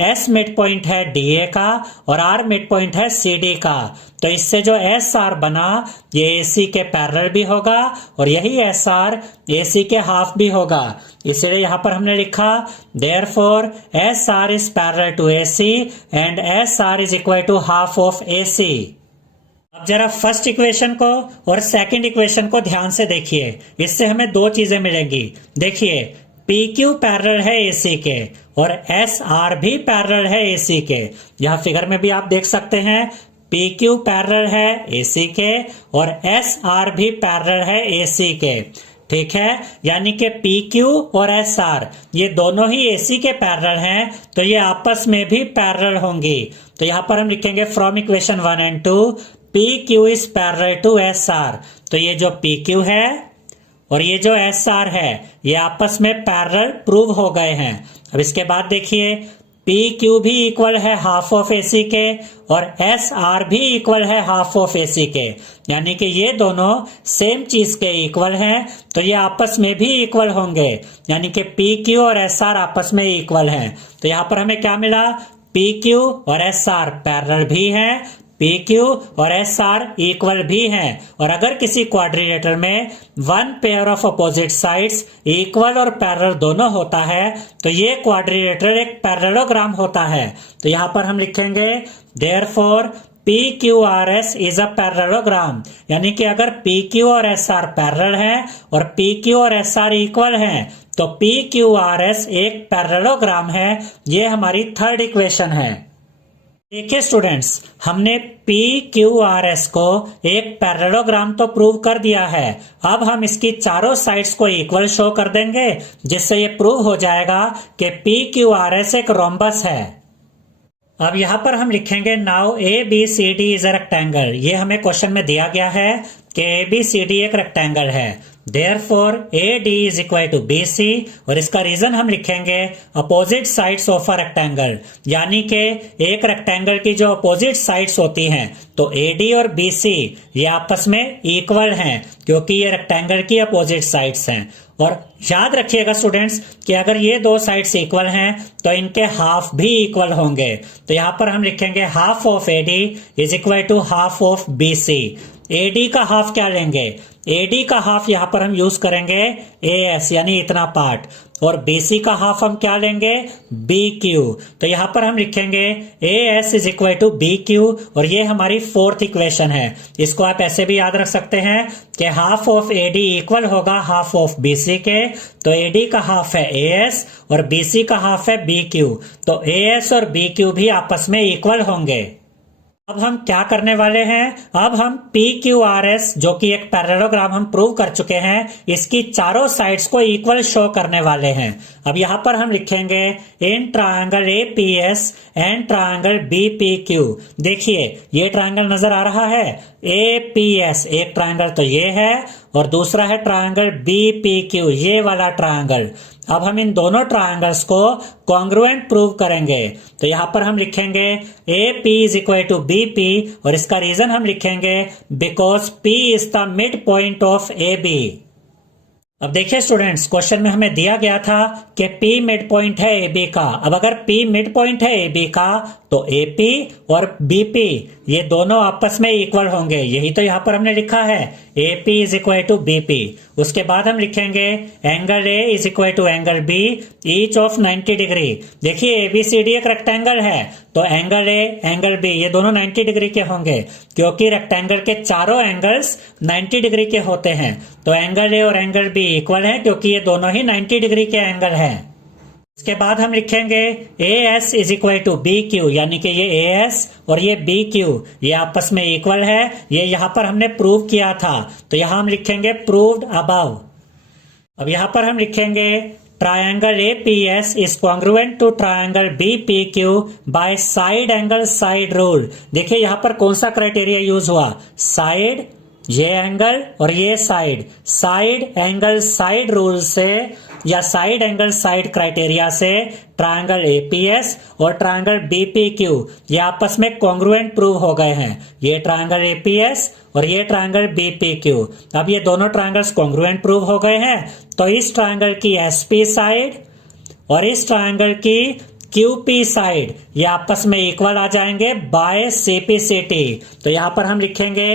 S mid point है DA का और R मिड पॉइंट है CD का, तो इससे जो SR बना ये AC के पैरेलल भी होगा और यही SR AC के हाफ भी होगा, इसलिए यहाँ पर हमने लिखा therefore SR is parallel to AC and SR is equal to half of AC। अब जरा फर्स्ट इक्वेशन को और सेकंड इक्वेशन को ध्यान से देखिए, इससे हमें दो चीजें मिलेंगी। देखिए PQ पैरेलल है AC के और SR भी पैरेलल है AC के। यह फिगर में भी आप देख सकते हैं PQ पैरेलल है AC के और SR भी पैरेलल है AC के। ठीक है, यानी कि PQ और SR ये दोनों ही AC के पैरेलल हैं, तो ये आपस में भी पैरेलल होंगी। तो यहाँ पर हम लिखेंगे from equation 1 and 2 PQ is parallel to SR। तो ये जो PQ है और ये जो SR है ये आपस में पैरेलल प्रूव हो गए हैं। अब इसके बाद देखिए PQ भी इक्वल है हाफ ऑफ AC के और SR भी इक्वल है हाफ ऑफ AC के, यानी कि ये दोनों सेम चीज के इक्वल हैं, तो ये आपस में भी इक्वल होंगे, यानी कि PQ और SR आपस में इक्वल हैं। तो यहाँ पर हमें क्या मिला, PQ और SR पैरेलल भी हैं, PQ और SR इक्वल भी हैं, और अगर किसी क्वाड्रिलेटर में one pair of opposite sides equal और पैरेलल दोनों होता है तो ये क्वाड्रिलेटर एक पैरेललोग्राम होता है। तो यहाँ पर हम लिखेंगे therefore PQRS is a parallelogram, यानी कि अगर PQ और SR पैरेलल हैं और PQ और SR इक्वल हैं तो PQRS एक पैरेललोग्राम है। ये हमारी थर्ड इक्वेशन है। देखिए स्टूडेंट्स, हमने PQRS को एक पैरेललोग्राम तो प्रूव कर दिया है, अब हम इसकी चारों साइड्स को इक्वल शो कर देंगे, जिससे ये प्रूव हो जाएगा कि PQRS एक रोम्बस है। अब यहाँ पर हम लिखेंगे now ABCD is a rectangle. ये हमें क्वेश्चन में दिया गया है कि ABCD एक रेक्टेंगल है, Therefore AD is equal to BC, और इसका रीजन हम लिखेंगे opposite sides of a rectangle, यानी कि एक रेक्टेंगल की जो अपोजिट साइड्स होती हैं तो AD और BC ये आपस में इक्वल हैं क्योंकि ये रेक्टेंगल की अपोजिट साइड्स हैं। और याद रखिएगा स्टूडेंट्स कि अगर ये दो साइड्स इक्वल हैं तो इनके हाफ भी इक्वल होंगे। तो यहाँ पर हम लिखेंगे half of AD is equal to half of BC। AD का हाफ क्या लेंगे, AD का हाफ यहाँ पर हम यूज करेंगे AS यानी इतना पार्ट, और BC का हाफ हम क्या लेंगे BQ। तो यहाँ पर हम लिखेंगे AS is equal to BQ, और ये हमारी फोर्थ इक्वेशन है। इसको आप ऐसे भी याद रख सकते हैं कि हाफ ऑफ AD इक्वल होगा हाफ ऑफ BC के, तो AD का हाफ है AS और BC का हाफ है BQ, तो AS और BQ भी आपस में इक्वल होंगे। अब हम क्या करने वाले हैं, अब हम PQRS जो कि एक पैरेललोग्राम हम प्रूव कर चुके हैं, इसकी चारों साइड्स को इक्वल शो करने वाले हैं। अब यहाँ पर हम लिखेंगे in triangle APS and triangle BPQ। देखिए ये ट्रायंगल नजर आ रहा है APS, एक ट्रायंगल तो ये है और दूसरा है ट्रायंगल BPQ, ये वाला ट्रायंगल। अब हम इन दोनों ट्रायंगल्स को कॉन्ग्रुएंट प्रूव करेंगे। तो यहां पर हम लिखेंगे A P is equal to B P, और इसका रीजन हम लिखेंगे because P is the mid point of A B. अब देखिए स्टूडेंट्स, क्वेश्चन में हमें दिया गया था कि P मिड पॉइंट है AB का। अब अगर P मिड पॉइंट है AB का तो AP और BP ये दोनों आपस में इक्वल होंगे, यही तो यहाँ पर हमने लिखा है AP is equal to BP। उसके बाद हम लिखेंगे angle A is equal to angle B each of 90 degree. देखिए ABCD एक रेक्टेंगल है, तो एंगल A एंगल B ये दोनों 90 डिग्री के होंगे, क्योंकि रेक्टेंगल के चारों एंगल्स 90 डिग्री के होते हैं। तो एंगल A और एंगल B इक्वल है, क्योंकि ये दोनों ही 90 डिग्री के एंगल हैं। इसके बाद हम लिखेंगे AS is equal to BQ, यानी कि ये AS और ये BQ ये आपस में इक्वल है। ये यहाँ पर हमने प्रूव किया था, तो यहाँ हम लिखेंगे प्रूव्ड अबव। अब यहाँ पर हम लिखेंगे triangle APS is congruent to triangle BPQ by side angle side rule. देखिए यहाँ पर कौन सा क्राइटेरिया यूज हुआ, साइड, ये एंगल और ये side, side angle side rule से या साइड एंगल साइड क्राइटेरिया से ट्रायंगल APS और ट्रायंगल BPQ ये आपस में कॉन्ग्रुएंट प्रूव हो गए हैं। ये ट्रायंगल APS और ये ट्रायंगल BPQ, अब ये दोनों ट्रायंगल्स कॉन्ग्रुएंट प्रूव हो गए हैं। तो इस ट्रायंगल की SP साइड और इस ट्रायंगल की QP साइड ये आपस में इक्वल आ जाएंगे बाय CPCT। तो यहां पर हम लिखेंगे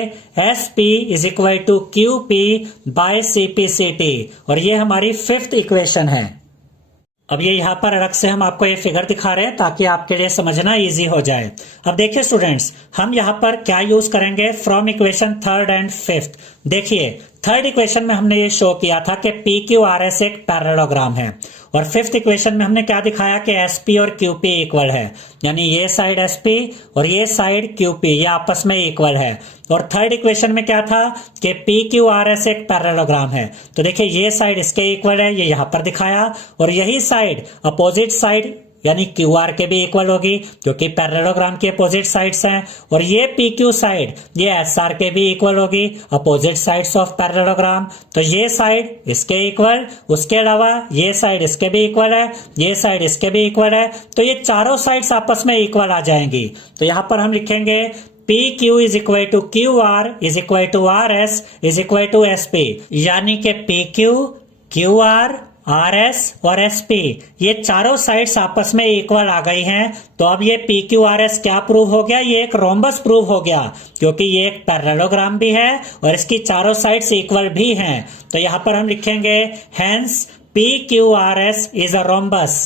SP is equal to QP by CPCT, और ये हमारी 5th इक्वेशन है। अब ये यहाँ पर अलग से हम आपको ये फिगर दिखा रहे हैं ताकि आपके लिए समझना इजी हो जाए। अब देखिए स्टूडेंट्स, हम यहाँ पर क्या यूज करेंगे from equation 3rd and 5th। देखिए 3rd इक्वेशन में हमने ये शो किया था कि PQRS एक पैरेललोग्राम है, और 5th इक्वेशन में हमने क्या दिखाया कि SP और QP इक्वल है, यानी ये साइड SP और ये साइड QP ये आपस में इक्वल है। और 3rd इक्वेशन में क्या था कि PQRS एक पैरेललोग्राम है। तो देखिए ये साइड इसके इक्वल है, ये यहां पर दिखाया, और यही साइड अपोजिट साइड यानी QR के भी इक्वल होगी, क्योंकि पैरेललोग्राम की अपोजिट साइड्स हैं। और ये PQ साइड ये SR के भी इक्वल होगी, अपोजिट साइड्स ऑफ पैरेललोग्राम। तो ये साइड इसके इक्वल, उसके अलावा ये साइड इसके भी इक्वल है, ये साइड इसके भी इक्वल है, तो ये चारों साइड्स आपस में इक्वल आ जाएंगी। तो यहां पर हम लिखेंगे PQ is equal to QR is equal to RS is equal to SP, यानी कि PQ, QR, RS और SP ये चारों साइड्स आपस में इक्वल आ गई हैं। तो अब ये PQRS क्या प्रूव हो गया, ये एक रोम्बस प्रूव हो गया, क्योंकि ये एक पैरेललोग्राम भी है और इसकी चारों साइड्स इक्वल भी हैं। तो यहां पर हम लिखेंगे hence PQRS is a rhombus.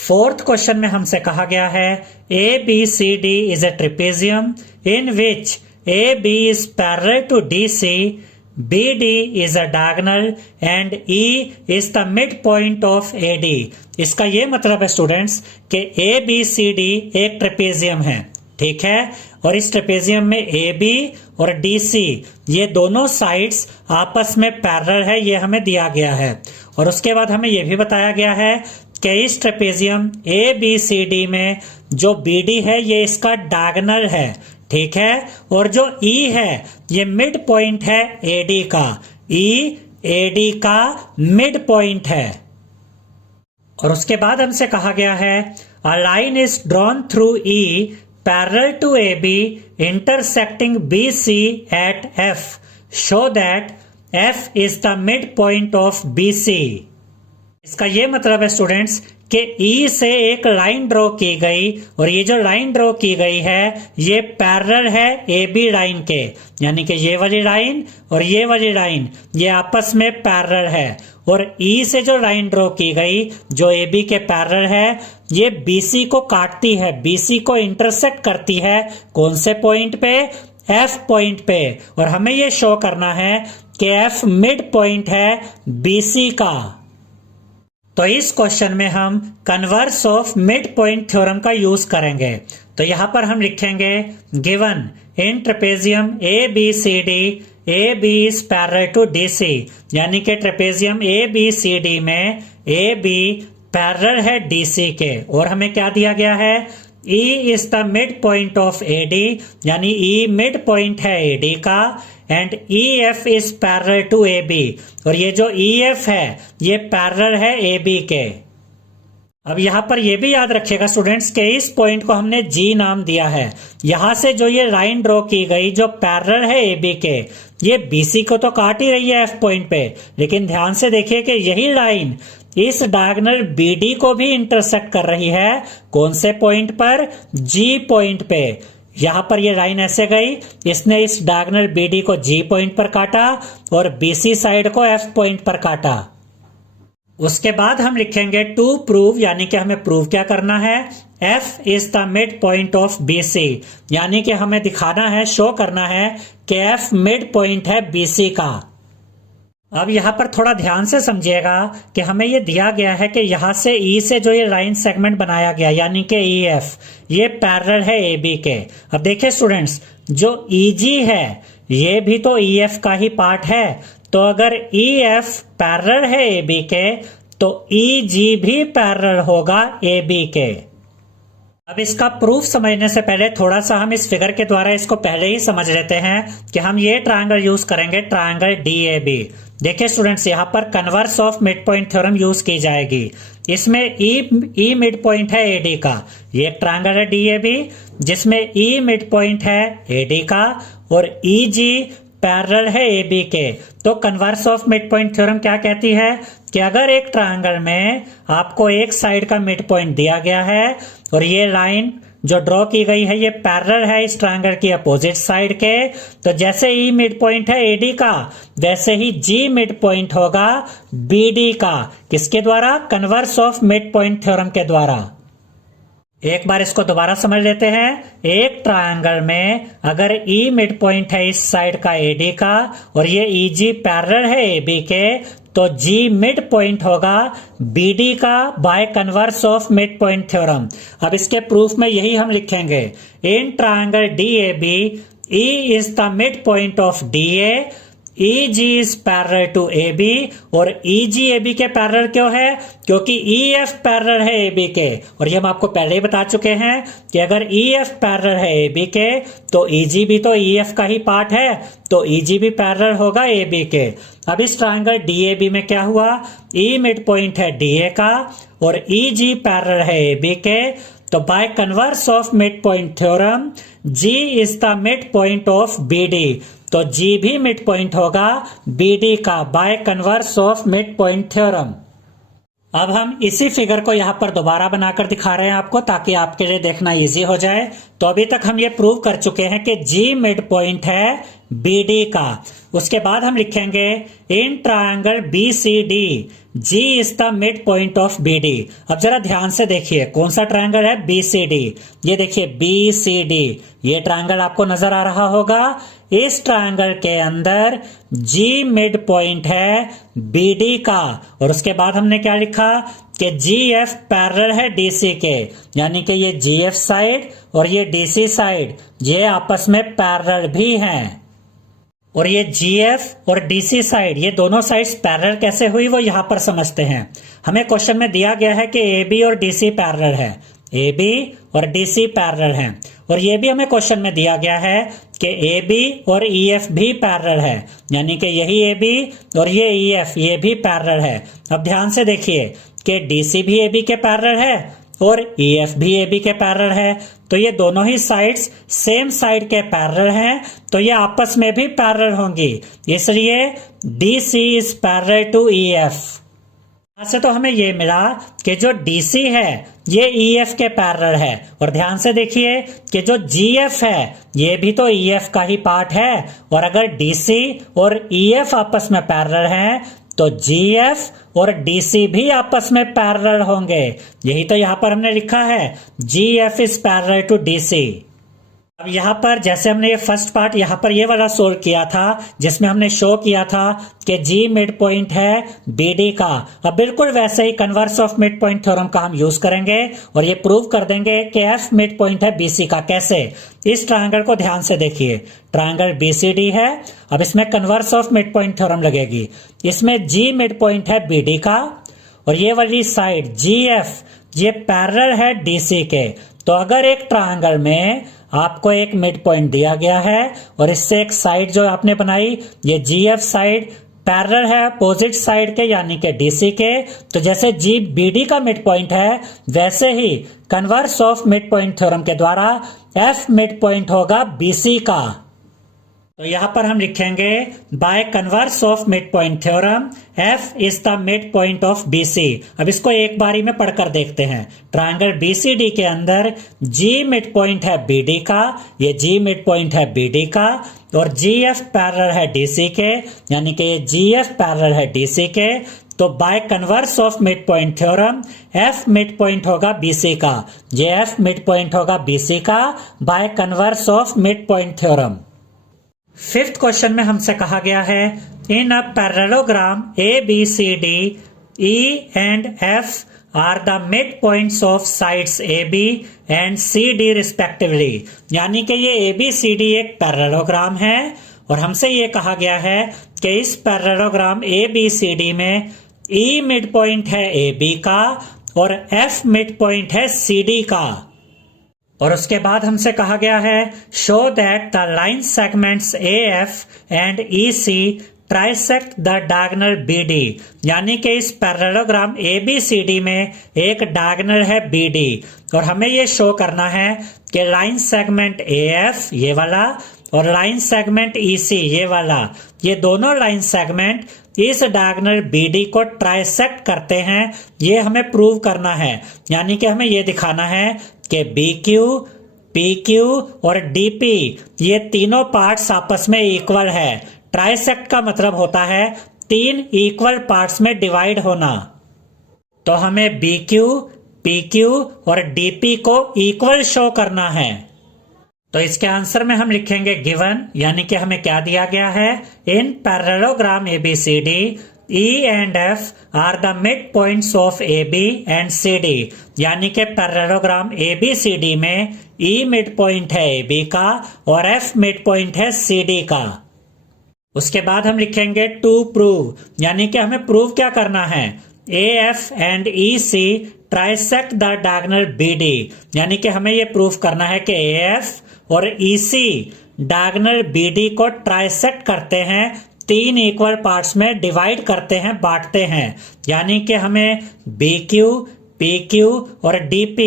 4th question में हमसे कहा गया है ABCD is a trapezium in which AB is parallel to DC, BD is a diagonal and E is the midpoint of AD। इसका ये मतलब है स्टूडेंट्स कि ABCD एक ट्रेपेजियम है, ठीक है, और इस ट्रेपेजियम में AB और DC ये दोनों साइड्स आपस में पैरेलल है, ये हमें दिया गया है। और उसके बाद हमें यह भी बताया गया है कि इस ट्रेपेजियम ABCD में जो BD है ये इसका डायगोनल है, ठीक है, और जो E है ये मिड पॉइंट है AD का, E AD का मिड पॉइंट है। और उसके बाद हमसे कहा गया है a line is drawn through E parallel to AB intersecting BC at F, show that F is the mid point of BC। इसका ये मतलब है स्टूडेंट्स कि E से एक लाइन ड्रॉ की गई, और ये जो लाइन ड्रॉ की गई है ये पैरेलल है AB लाइन के, यानी कि ये वाली लाइन और ये वाली लाइन ये आपस में पैरेलल है। और E से जो लाइन ड्रॉ की गई जो AB के पैरेलल है ये BC को काटती है, BC को इंटरसेक्ट करती है, कौन से पॉइंट पे, F पॉइंट पे। और हमें ये शो करना है कि F मिड पॉइंट है BC का। तो इस क्वेश्चन में हम converse of mid point theorem का यूज करेंगे। तो यहां पर हम लिखेंगे given in trapezium ABCD AB is parallel to DC, यानी कि ट्रेपेजियम ABCD में AB पैरेलल है DC के। और हमें क्या दिया गया है, E is the mid point of AD, यानी E मिड पॉइंट है AD का, and E F is parallel to A B, और ये जो ई एफ है ये पैरेलल है ए बी के। अब यहां पर यह भी याद रखिएगा स्टूडेंट्स के इस पॉइंट को हमने जी नाम दिया है। यहां से जो ये लाइन ड्रॉ की गई जो पैरेलल है ए बी के, ये बीसी को तो काट ही रही है एफ पॉइंट पे, लेकिन ध्यान से देखिए कि यही लाइन इस डायगोनल बीडी को भी इंटरसेक्ट कर रही है। कौन से पॉइंट पर? जी पॉइंट पे। यहां पर ये लाइन ऐसे गई, इसने इस डायगोनल बीडी को जी पॉइंट पर काटा और बीसी साइड को एफ पॉइंट पर काटा। उसके बाद हम लिखेंगे टू प्रूव, यानी कि हमें प्रूव क्या करना है, F is the mid point of BC, यानी कि हमें दिखाना है, शो करना है कि F मिड पॉइंट है BC का। अब यहां पर थोड़ा ध्यान से समझिएगा कि हमें यह दिया गया है कि यहां से E से जो ये लाइन सेगमेंट बनाया गया यानी कि EF, ये पैरेलल है AB के। अब देखिए स्टूडेंट्स, जो EG है ये भी तो EF का ही पार्ट है, तो अगर EF पैरेलल है AB के तो EG भी पैरेलल होगा AB के। अब इसका प्रूफ समझने से पहले थोड़ा सा हम इस फिगर के द्वारा इसको पहले ही समझ लेते हैं कि हम ये ट्रायंगल यूज करेंगे, ट्रायंगल DAB। देखिए स्टूडेंट्स, यहाँ पर converse of mid point theorem use की जाएगी। इसमें E मिड पॉइंट है AD का, ये एक ट्रायंगल है DAB जिसमें E मिड पॉइंट है AD का और EG पैरेलल है AB के। तो converse of mid point theorem क्या कहती है कि अगर एक ट्रायंगल में आपको एक साइड का मिड पॉइंट दिया गया है और ये लाइन जो ड्रॉ की गई है ये पैरेलल है इस ट्रायंगल की अपोजिट साइड के, तो जैसे E मिड पॉइंट है AD का वैसे ही G मिड पॉइंट होगा BD का। किसके द्वारा? Converse of mid point theorem के द्वारा। एक बार इसको दोबारा समझ लेते हैं। एक ट्रायंगल में अगर E मिड पॉइंट है इस साइड का AD का और ये EG पैरेलल है AB के, तो G मिड पॉइंट होगा BD का by converse of mid point theorem. अब इसके प्रूफ में यही हम लिखेंगे, in triangle DAB E is the mid point of DA, EG is parallel to AB, और EG AB के पैरेलल क्यों है? क्योंकि EF पैरेलल है AB के, और ये हम आपको पहले ही बता चुके हैं कि अगर EF पैरेलल है AB के तो EG भी तो EF का ही पार्ट है, तो EG भी पैरेलल होगा AB के। अब इस ट्रायंगल DAB में क्या हुआ, E मिड पॉइंट है DA का और EG पैरेलल है AB के, तो by converse of mid point theorem G is the mid point of BD, तो G भी मिड पॉइंट होगा BD का by converse of mid point theorem. अब हम इसी फिगर को यहाँ पर दोबारा बनाकर दिखा रहे हैं आपको, ताकि आपके लिए देखना इजी हो जाए। तो अभी तक हम ये प्रूव कर चुके हैं कि G मिड पॉइंट है BD का। उसके बाद हम लिखेंगे in triangle BCD G is the mid point of BD। अब जरा ध्यान से देखिए कौन सा ट्रायंगल है, BCD। ये देखिए BCD, ये ट्रायंगल आपको नजर आ रहा होगा। इस ट्रायंगल के अंदर G मिड पॉइंट है BD का, और उसके बाद हमने क्या लिखा कि GF पैरेलल है DC के, यानी कि ये GF साइड और ये DC साइड ये आपस में पैरेलल भी हैं। और ये GF और DC साइड, ये दोनों साइड्स पैरेलल कैसे हुई वो यहां पर समझते हैं। हमें क्वेश्चन में दिया गया है कि AB और DC पैरेलल है, AB और DC पैरेलल हैं, और ये भी हमें क्वेश्चन में दिया गया है कि AB और EF भी पैरेलल है, यानी कि यही AB और ये EF ये भी पैरेलल है। अब ध्यान से देखिए कि DC भी AB के पैरेलल है और EF भी AB के पैरेलल है, तो ये दोनों ही साइड्स सेम साइड के पैरेलल हैं, तो ये आपस में भी पैरेलल होंगी, इसलिए DC is parallel to EF। यहां से तो हमें ये मिला कि जो DC है ये EF के पैरेलल है, और ध्यान से देखिए कि जो GF है ये भी तो EF का ही पार्ट है, और अगर DC और EF आपस में पैरेलल हैं तो GF और DC भी आपस में पैरेलल होंगे। यही तो यहां पर हमने लिखा है, GF is parallel to DC। अब यहाँ पर जैसे हमने ये फर्स्ट पार्ट यहाँ पर ये वाला सोल्व किया था जिसमें हमने शो किया था कि G मिड पॉइंट है BD का, अब बिल्कुल वैसे ही converse of mid point theorem का हम यूज करेंगे और ये प्रूव कर देंगे कि F मिड पॉइंट है BC का। कैसे? इस ट्रायंगल को ध्यान से देखिए, ट्रायंगल BCD है, अब इसमें converse of mid point theorem लगेगी। इसमें G मिड पॉइंट है BD का और ये वाली साइड GF ये पैरेलल है DC के। तो अगर एक ट्रायंगल में आपको एक मिड पॉइंट दिया गया है और इससे एक साइड जो आपने बनाई, ये GF साइड पैरेलल है अपोजिट साइड के यानी कि DC के। तो जैसे GBD का मिड पॉइंट है, वैसे ही converse of mid point theorem के द्वारा F मिड पॉइंट होगा BC का। तो यहां पर हम लिखेंगे by converse of mid point theorem F is the mid point of BC। अब इसको एक बारी में पढ़कर देखते हैं। ट्रायंगल BCD के अंदर G मिड पॉइंट है BD का, ये G मिड पॉइंट है BD का, और GF पैरेलल है DC के यानी कि ये GF पैरेलल है DC के। तो by converse of mid point theorem F mid point होगा BC का, ये F मिड पॉइंट होगा BC का by converse of mid point theorem. Fifth question में हमसे कहा गया है in a parallelogram ABCD E and F are the mid points of sides AB and CD respectively. यानी कि ये ABCD एक पैरेललोग्राम है और हमसे ये कहा गया है कि इस पैरेललोग्राम ABCD में E मिड पॉइंट है AB का और F मिड पॉइंट है CD का। और उसके बाद हमसे कहा गया है show that the line segments AF and EC trisect the diagonal BD। यानी कि इस पैरेललोग्राम ABCD में एक डायगोनल है BD और हमें ये शो करना है कि लाइन सेगमेंट AF ये वाला और लाइन सेगमेंट EC ये वाला, ये दोनों लाइन सेगमेंट इस डायगोनल BD को ट्राइसेक्ट करते हैं। ये हमें प्रूव करना है, यानी कि हमें ये दिखाना है कि BQ, PQ और DP ये तीनों पार्ट्स आपस में इक्वल है। ट्राइसेक्ट का मतलब होता है तीन इक्वल पार्ट्स में डिवाइड होना। तो हमें BQ, PQ और DP को इक्वल शो करना है। तो इसके आंसर में हम लिखेंगे गिवन, यानी कि हमें क्या दिया गया है in parallelogram ABCD E and F are the mid points of AB and CD। यानी कि पैरेललोग्राम ABCD में E मिड पॉइंट है AB का और F मिड पॉइंट है CD का। उसके बाद हम लिखेंगे टू प्रूव, यानी कि हमें प्रूव क्या करना है AF and EC trisect the diagonal BD। यानी कि हमें ये प्रूव करना है कि AF और EC डायगोनल BD को ट्राइसेक्ट करते हैं, तीन इक्वल पार्ट्स में डिवाइड करते हैं, बांटते हैं। यानी कि हमें BQ, PQ और DP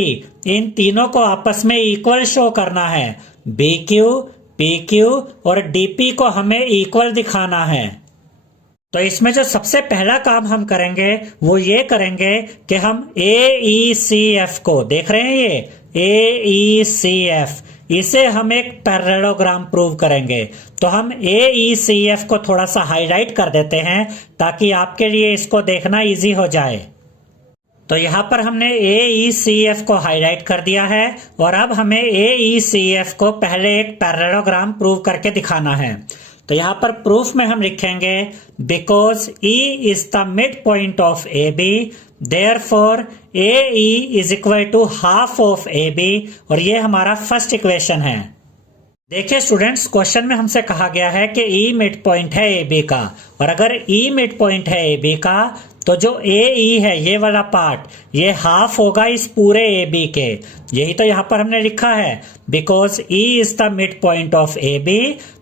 इन तीनों को आपस में इक्वल शो करना है। BQ, PQ और DP को हमें इक्वल दिखाना है। तो इसमें जो सबसे पहला काम हम करेंगे वो ये करेंगे कि हम AECF को देख रहे हैं, ये AECF इसे हम एक पैरेललोग्राम प्रूव करेंगे। तो हम AECF को थोड़ा सा हाईलाइट कर देते हैं ताकि आपके लिए इसको देखना इजी हो जाए। तो यहाँ पर हमने AECF को हाईलाइट कर दिया है और अब हमें AECF को पहले एक पैरेललोग्राम प्रूव करके दिखाना है। तो यहाँ पर प्रूफ में हम लिखेंगे because E is the mid point of AB therefore AE is equal to half of AB, और ये हमारा फर्स्ट इक्वेशन है। देखिए स्टूडेंट्स, क्वेश्चन में हमसे कहा गया है कि E मिड पॉइंट है AB का, और अगर E मिड पॉइंट है AB का तो जो AE है ये वाला पार्ट ये हाफ होगा इस पूरे AB के। यही तो यहाँ पर हमने लिखा है because E is the mid point of AB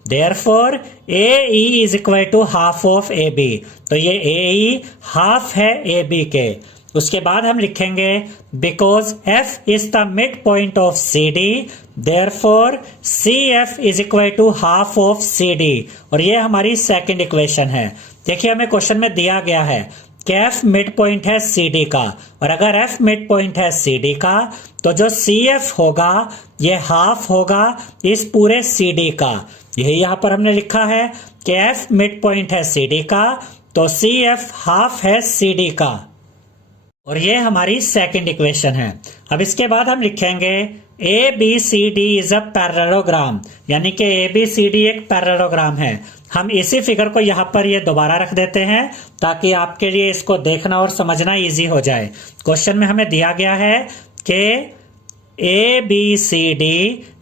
therefore AE is equal to half of AB। तो ये AE हाफ है AB के। उसके बाद हम लिखेंगे because F is the mid point of CD therefore CF is equal to half of CD, और ये हमारी सेकंड इक्वेशन है। देखिए हमें क्वेश्चन में दिया गया है कि F मिड पॉइंट है CD का, और अगर F मिड पॉइंट है CD का तो जो CF होगा ये हाफ होगा इस पूरे CD का। यही यहाँ पर हमने लिखा है कि F मिड पॉइंट है CD का तो CF हाफ है CD का, और ये हमारी सेकंड इक्वेशन है। अब इसके बाद हम लिखेंगे ABCD इज अ पैरेललोग्राम, यानी कि ABCD एक पैरेललोग्राम है। हम इसी फिगर को यहाँ पर ये दोबारा रख देते हैं ताकि आपके लिए इसको देखना और समझना इजी हो जाए। क्वेश्चन में हमें दिया गया है कि ए बी सी डी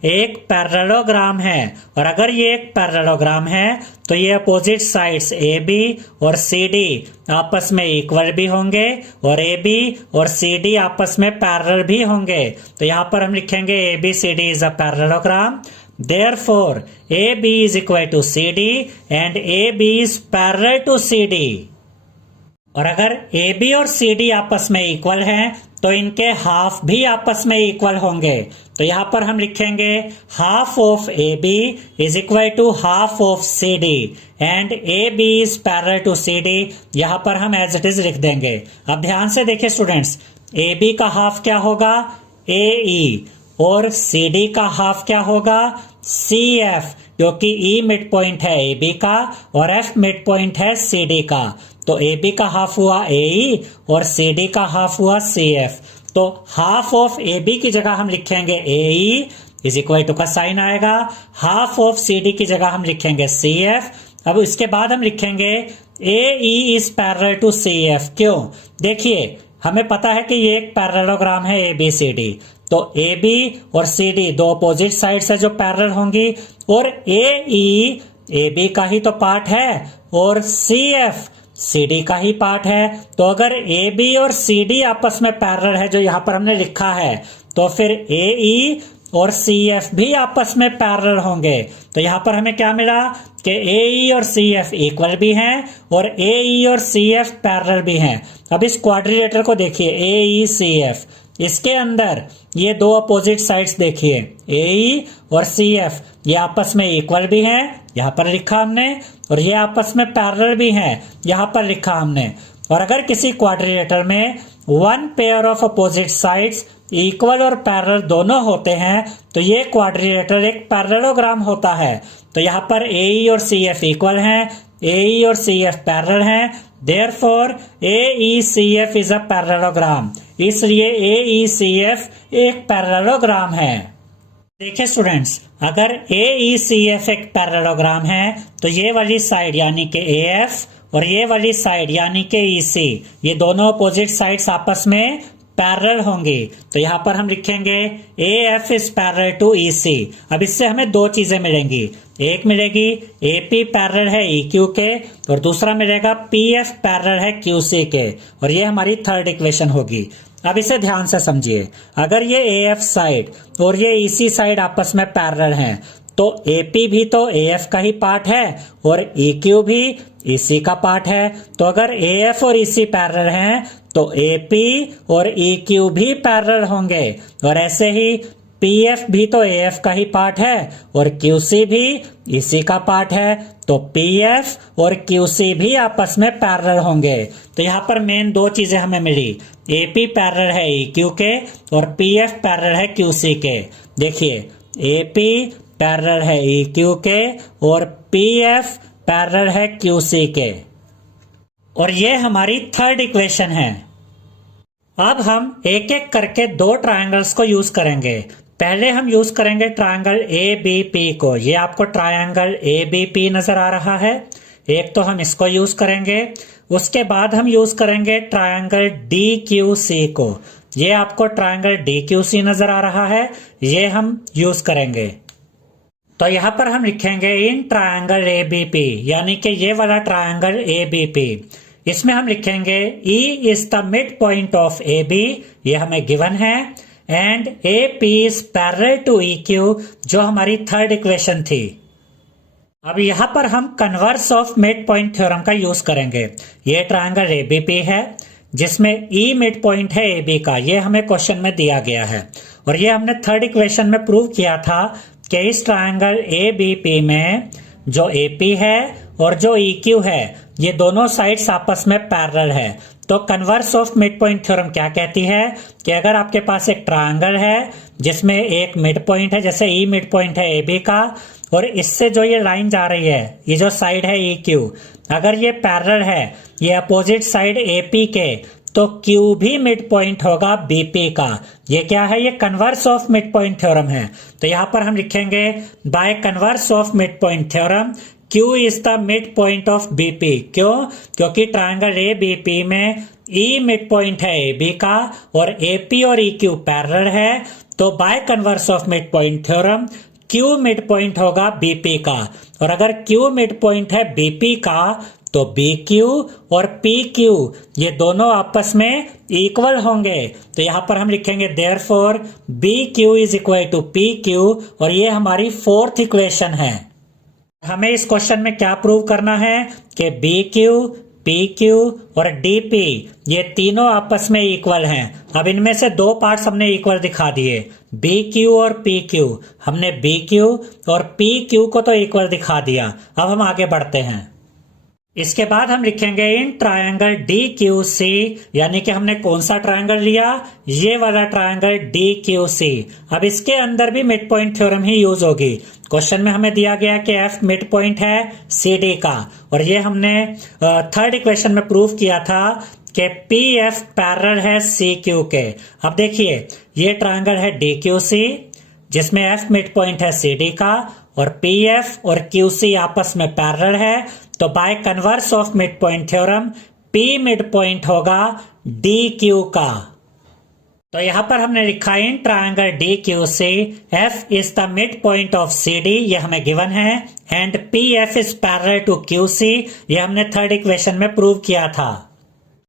एक पैरेललोग्राम है, और अगर ये एक पैरेललोग्राम है तो ये अपोजिट साइड्स ए बी और सी डी आपस में इक्वल भी होंगे, और ए बी और सी डी आपस में पैरेलल भी होंगे। तो यहाँ पर हम लिखेंगे A B C D is a parallelogram. Therefore, AB is equal to CD and AB is parallel to CD। और अगर AB और CD आपस में इक्वल हैं तो इनके हाफ भी आपस में इक्वल होंगे। तो यहाँ पर हम लिखेंगे half of AB is equal to half of CD and AB is parallel to CD। यहाँ पर हम एज इट इज लिख देंगे। अब ध्यान से देखिए स्टूडेंट्स, AB का हाफ क्या होगा AE, और CD का हाफ क्या होगा CF, क्योंकि E मिड पॉइंट है AB का और F मिड पॉइंट है CD का। तो AB का हाफ हुआ AE और CD का हाफ हुआ CF। तो हाफ ऑफ AB की जगह हम लिखेंगे AE इज इक्वल टू का साइन आएगा, हाफ ऑफ CD की जगह हम लिखेंगे CF। अब इसके बाद हम लिखेंगे AE is parallel to CF। क्यों? देखिए हमें पता है कि ये एक पैरेललोग्राम है ABCD, तो AB और CD दो अपोजिट साइड्स है जो पैरेलल होंगी, और AE AB का ही तो पार्ट है और CF CD का ही पार्ट है। तो अगर AB और CD आपस में पैरेलल है जो यहाँ पर हमने लिखा है, तो फिर AE और CF भी आपस में पैरेलल होंगे। तो यहाँ पर हमें क्या मिला कि AE और CF इक्वल भी हैं और AE और CF पैरेलल भी हैं। अब इस क्वाड्रिलेटर को देखिए AE CF, इसके अंदर ये दो अपोजिट साइड्स देखिए AE और CF, ये आपस में इक्वल भी हैं, यहाँ पर लिखा हमने, और ये आपस में पैरेलल भी हैं, यहाँ पर लिखा हमने। और अगर किसी क्वाड्रिलेटर में one pair of opposite sides equal और पैरेलल दोनों होते हैं तो ये क्वाड्रिलेटर एक पैरेललोग्राम होता है। तो यहाँ पर AE और CF इक्वल हैं, AE और CF पैरेलल हैं, therefore AECF is a parallelogram, इसलिए AECF एक पैरेललोग्राम है। देखिए स्टूडेंट्स, अगर AECF एक पैरेललोग्राम है तो ये वाली साइड यानी कि AF और ये वाली साइड यानी कि EC, ये दोनों अपोजिट साइड्स आपस में पैरेलल होंगी। तो यहाँ पर हम लिखेंगे AF is parallel to EC। अब इससे हमें दो चीजें मिलेंगी, एक मिलेगी AP पैरेलल है EQ के, और दूसरा मिलेगा PF पैरेलल है QC के, और ये हमारी थर्ड इक्वेशन होगी। अब इसे ध्यान से समझिए, अगर ये AF साइड और ये EC साइड आपस में पैरेलल हैं तो AP भी तो AF का ही पार्ट है और EQ भी EC का पार्ट है। तो अगर AF और EC पैरेलल हैं तो AP और EQ भी पैरेलल होंगे, और ऐसे ही PF भी तो AF का ही पार्ट है और QC भी EC का पार्ट है, तो PF और QC भी आपस में पैरेलल होंगे। तो यहाँ पर मेन दो चीजें हमें मिली, AP पैरेलल है EQ के और PF पैरेलल है QC के। देखिए AP पैरेलल है EQ के और PF पैरेलल है QC के, और ये हमारी थर्ड इक्वेशन है। अब हम एक एक करके दो ट्रायंगल्स को यूज करेंगे। पहले हम यूज करेंगे ट्रायंगल ABP को, ये आपको ट्रायंगल ABP नजर आ रहा है, एक तो हम इसको यूज करेंगे। उसके बाद हम यूज करेंगे ट्रायंगल DQC को, ये आपको ट्रायंगल DQC नजर आ रहा है, ये हम यूज करेंगे। तो यहाँ पर हम लिखेंगे इन ट्रायंगल ABP, यानी कि ये वाला ट्रायंगल ABP, इसमें हम लिखेंगे E is the mid point of AB, ये हमें गिवन है, and AP is parallel to EQ, जो हमारी थर्ड इक्वेशन थी। अब यहाँ पर हम converse of mid point theorem का यूज करेंगे। ये ट्रायंगल ABP है जिसमें E मिड पॉइंट है AB का, ये हमें क्वेश्चन में दिया गया है, और ये हमने थर्ड इक्वेशन में प्रूव किया था कि इस ट्रायंगल ABP में जो AP है और जो EQ है ये दोनों साइड्स आपस में पैरेलल है। तो converse of mid point theorem क्या कहती है कि अगर आपके पास एक ट्रायंगल है जिसमें एक मिड पॉइंट है, जैसे E मिड पॉइंट है AB का, और इससे जो ये लाइन जा रही है, ये जो साइड है EQ, अगर ये पैरेलल है ये अपोजिट साइड AP के, तो Q भी मिड पॉइंट होगा BP का। ये क्या है? ये converse of mid point theorem है। तो यहाँ पर हम लिखेंगे by converse of mid point theorem Q is the mid point of BP। क्यों? क्योंकि ट्रायंगल ABP में E मिड पॉइंट है AB का और AP और EQ पैरेलल है, तो by converse of mid point theorem Q mid point होगा BP का, और अगर Q मिड पॉइंट है BP का तो BQ और PQ ये दोनों आपस में इक्वल होंगे। तो यहां पर हम लिखेंगे therefore BQ is equal to PQ, और ये हमारी फोर्थ इक्वेशन है। हमें इस क्वेश्चन में क्या प्रूव करना है कि BQ, PQ और DP ये तीनों आपस में इक्वल हैं। अब इनमें से दो पार्ट्स हमने इक्वल दिखा दिए, BQ और PQ। हमने BQ और PQ को तो इक्वल दिखा दिया। अब हम आगे बढ़ते हैं। इसके बाद हम लिखेंगे इन ट्रायंगल DQC, यानी कि हमने कौन सा ट्रायंगल लिया, ये वाला ट्रायंगल DQC। अब इसके अंदर भी मिड पॉइंट थ्योरम ही यूज होगी। क्वेश्चन में हमें दिया गया कि F मिड पॉइंट है CD का, और ये हमने थर्ड इक्वेशन में प्रूव किया था कि PF पैरेलल है CQ के। अब देखिए ये ट्रायंगल है DQC जिसमें F मिड पॉइंट है CD का, और PF और QC आपस में पैरेलल है। तो by converse of mid point theorem P mid point होगा DQ का। तो यहां पर हमने लिखा in triangle DQC F is the mid point of CD, ये हमें गिवन है, and PF is parallel to QC, ये हमने थर्ड इक्वेशन में प्रूव किया था।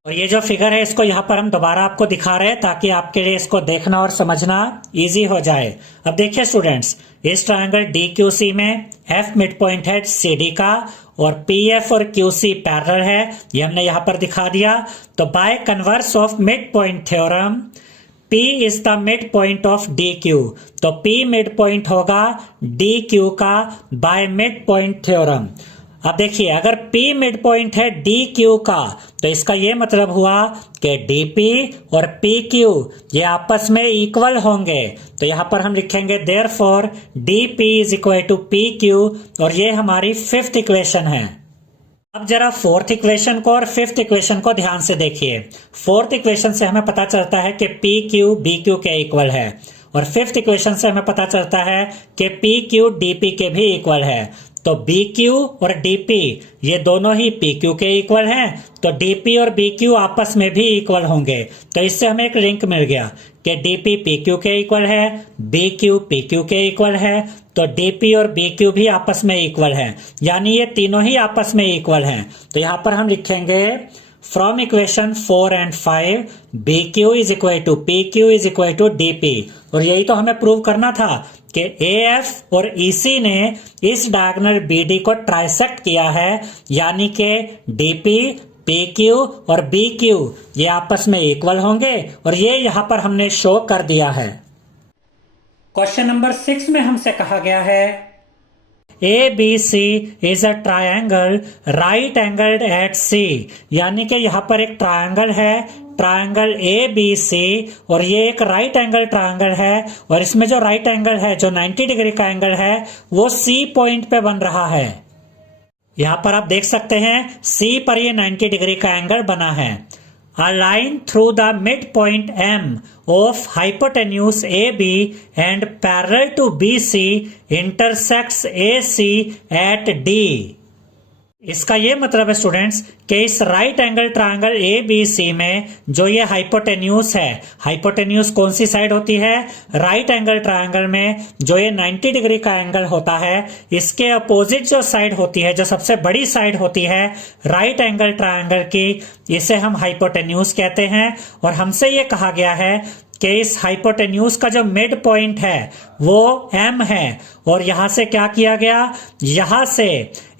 और ये जो फिगर है इसको यहाँ पर हम दोबारा आपको दिखा रहे हैं ताकि आपके लिए इसको देखना और समझना इजी हो जाए। अब देखिए स्टूडेंट्स, इस ट्रायंगल DQC में F मिड पॉइंट है CD का, और PF और QC पैरेलल है, ये हमने यहाँ पर दिखा दिया। तो by converse of mid point theorem P is the mid point of DQ, तो P मिड पॉइंट होगा DQ का बाय मिड पॉइंट थ्योरम। अब देखिए अगर P मिड पॉइंट है DQ का तो इसका ये मतलब हुआ कि DP और PQ ये आपस में इक्वल होंगे। तो यहां पर हम लिखेंगे therefore DP is equal to PQ, और ये हमारी फिफ्थ इक्वेशन है। अब जरा फोर्थ इक्वेशन को और फिफ्थ इक्वेशन को ध्यान से देखिए। फोर्थ इक्वेशन से हमें पता चलता है कि PQ BQ के इक्वल है, और फिफ्थ इक्वेशन से हमें पता चलता है कि PQ DP के भी इक्वल है। तो BQ और DP ये दोनों ही PQ के इक्वल हैं, तो DP और BQ आपस में भी इक्वल होंगे। तो इससे हमें एक लिंक मिल गया कि DP PQ के इक्वल है, BQ PQ के इक्वल है, तो DP और BQ भी आपस में इक्वल है, यानी ये तीनों ही आपस में इक्वल हैं। तो यहाँ पर हम लिखेंगे from equation 4 and 5 BQ is equal to PQ is equal to DP, और यही तो हमें प्रूव करना था कि AF और EC ने इस डायगोनल BD को ट्राइसेक्ट किया है, यानी कि DP PQ और BQ ये आपस में इक्वल होंगे, और ये यहाँ पर हमने शो कर दिया है। क्वेश्चन नंबर 6 में हमसे कहा गया है ABC is a triangle right angled at C, यानी कि यहाँ पर एक ट्रायंगल है, ट्रायंगल ABC, और ये एक राइट एंगल ट्रायंगल है, और इसमें जो राइट एंगल है, जो 90 डिग्री का एंगल है, वो C पॉइंट पे बन रहा है। यहाँ पर आप देख सकते हैं C पर ये 90 डिग्री का एंगल बना है। A line through the midpoint M of hypotenuse AB and parallel to BC intersects AC at D. इसका ये मतलब है स्टूडेंट्स कि इस राइट एंगल ट्रायंगल ABC में जो ये हाइपोटेन्यूस है, हाइपोटेन्यूस कौन सी साइड होती है, राइट एंगल ट्रायंगल में जो ये 90 डिग्री का एंगल होता है, इसके अपोजिट जो साइड होती है, जो सबसे बड़ी साइड होती है राइट एंगल ट्रायंगल की, इसे हम हाइपोटेन्यूस कहते हैं। और हमसे ये कहा गया है कि इस हाइपोटेन्यूस का जो मिड पॉइंट है वो M है, और यहां से क्या किया गया, यहां से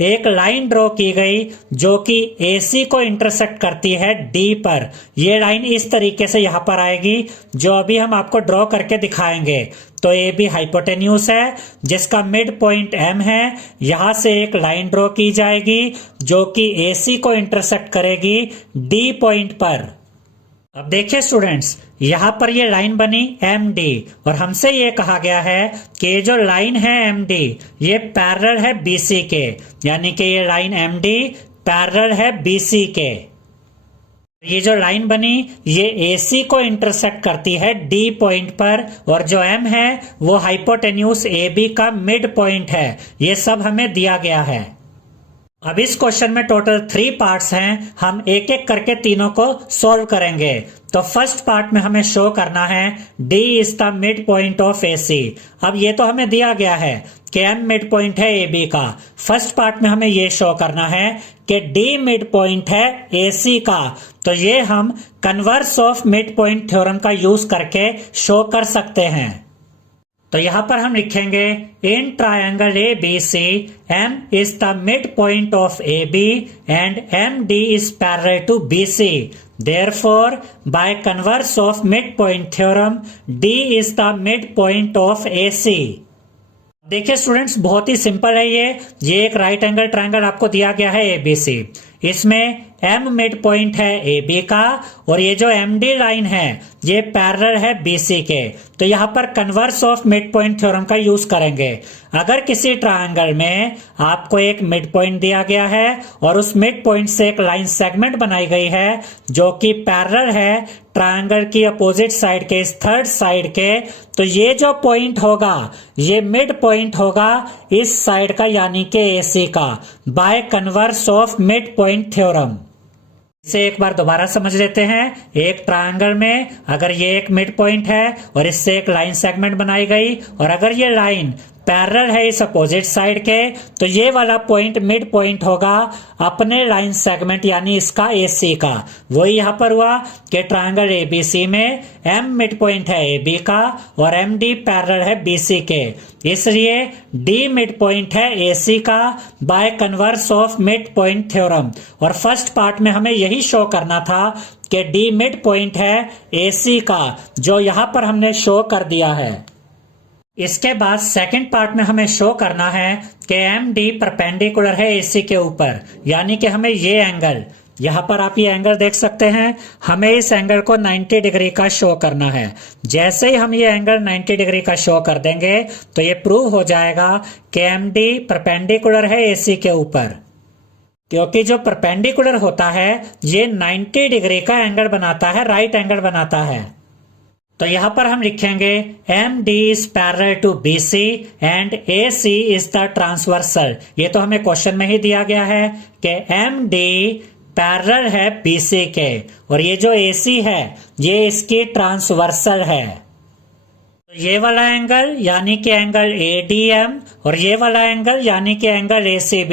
एक लाइन ड्रॉ की गई जो कि AC को इंटरसेक्ट करती है D पर। ये लाइन इस तरीके से यहां पर आएगी जो अभी हम आपको ड्रॉ करके दिखाएंगे। तो AB हाइपोटेन्यूस है जिसका मिड पॉइंट M है, यहां से एक लाइन ड्रॉ की जाएगी जो कि AC को इंटरसेक्ट करेगी D पॉइंट पर। अब देखिए स्टूडेंट्स, यहां पर ये लाइन बनी MD, और हमसे ये कहा गया है कि ये जो लाइन है MD ये पैरेलल है BC के, यानी कि ये लाइन MD पैरेलल है BC के। ये जो लाइन बनी ये AC को इंटरसेक्ट करती है D पॉइंट पर, और जो M है वो हाइपोटेन्यूस AB का मिड पॉइंट है। ये सब हमें दिया गया है। अब इस क्वेश्चन में टोटल 3 पार्ट्स हैं, हम एक एक करके तीनों को सॉल्व करेंगे। तो फर्स्ट पार्ट में हमें शो करना है D is the mid point of AC। अब ये तो हमें दिया गया है कि M मिड पॉइंट है AB का। फर्स्ट पार्ट में हमें ये शो करना है कि D मिड पॉइंट है AC का। तो ये हम converse of mid point theorem का यूज करके शो कर सकते हैं। तो यहां पर हम लिखेंगे in triangle ABC M is the midpoint of AB and MD is parallel to BC. Therefore, by converse of midpoint theorem, D is the midpoint of AC. देखिए स्टूडेंट्स, बहुत ही सिंपल है ये एक राइट एंगल ट्रायंगल आपको दिया गया है ABC। इसमें M मिड पॉइंट है AB का और ये जो MD लाइन है ये पैरेलल है BC के। तो यहाँ पर converse of mid point theorem का यूज करेंगे। अगर किसी ट्रायंगल में आपको एक मिड पॉइंट दिया गया है और उस मिड पॉइंट से एक लाइन सेगमेंट बनाई गई है जो कि पैरेलल है ट्रायंगल की अपोजिट साइड के इस थर्ड साइड के, तो ये जो पॉइंट होगा ये मिड पॉइंट होगा इस साइड का यानी कि AC का, by converse of mid point theorem. इसे एक बार दोबारा समझ लेते हैं। एक ट्रायंगल में अगर ये एक मिड पॉइंट है और इससे एक लाइन सेगमेंट बनाई गई और अगर ये लाइन पैरेलल है इस अपोजिट साइड के, तो ये वाला पॉइंट मिड पॉइंट होगा अपने लाइन सेगमेंट यानी इसका AC का। वही यहां पर हुआ कि ट्रायंगल ABC में M मिड पॉइंट है AB का और MD पैरेलल है BC के, इसलिए D मिड पॉइंट है AC का by converse of mid point theorem. और फर्स्ट पार्ट में हमें यही शो करना था कि D मिड पॉइंट है AC का, जो यहां पर हमने शो कर दिया है। इसके बाद सेकंड पार्ट में हमें शो करना है कि MD परपेंडिकुलर है AC के ऊपर, यानी कि हमें ये एंगल, यहाँ पर आप ये एंगल देख सकते हैं, हमें इस एंगल को 90 डिग्री का शो करना है। जैसे ही हम ये एंगल 90 डिग्री का शो कर देंगे तो ये प्रूव हो जाएगा कि MD परपेंडिकुलर है AC के ऊपर, क्योंकि जो परपेंडिकुलर होता है ये 90 डिग्री का एंगल बनाता है, राइट एंगल बनाता है। तो यहां पर हम लिखेंगे MD is parallel to BC and AC is the transversal। ये तो हमें क्वेश्चन में ही दिया गया है कि MD पैरेलल है BC के और ये जो AC है ये इसकी ट्रांसवर्सल है। तो ये वाला एंगल यानी कि एंगल ADM और ये वाला एंगल यानी कि एंगल ACB,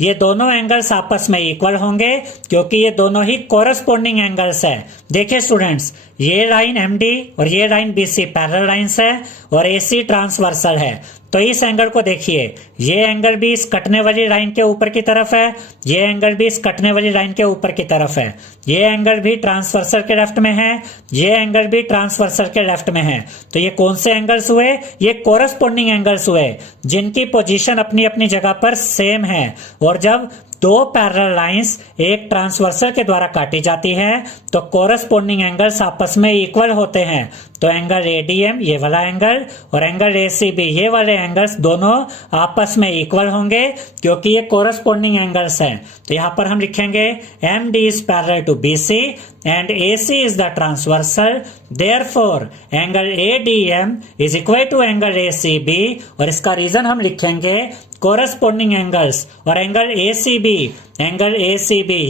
ये दोनों एंगल्स आपस में इक्वल होंगे क्योंकि ये दोनों ही कोरस्पोंडिंग एंगल्स है। देखिए स्टूडेंट्स, ये लाइन MD और ये लाइन BC पैरेलल लाइंस है और AC ट्रांसवर्सल है। तो इस एंगल को देखिए, ये एंगल भी इस कटने वाली लाइन के ऊपर की तरफ है, ये एंगल भी इस कटने वाली लाइन के ऊपर की तरफ है, ये एंगल भी ट्रांसवर्सल के लेफ्ट में है, ये एंगल भी ट्रांसवर्सल के लेफ्ट में है। तो ये कौन से एंगल्स हुए? ये कोरस्पोंडिंग एंगल्स हुए जिनकी पोजीशन अपनी अपनी जगह पर सेम है। और जब दो पैरेलल लाइंस एक ट्रांसवर्सल के द्वारा काटी जाती हैं तो कोरस्पोंडिंग एंगल्स आपस में इक्वल होते हैं। तो एंगल ADM ये वाला एंगल और एंगल ACB ये वाले एंगल्स दोनों आपस में इक्वल होंगे क्योंकि ये कोरस्पोंडिंग एंगल्स हैं। तो यहाँ पर हम लिखेंगे MD is parallel to BC and AC is the transversal, therefore angle ADM is equal to angle ACB। और इसका रीजन हम लिखेंगे कोरस्पोंडिंग एंगल्स और एंगल ACB ये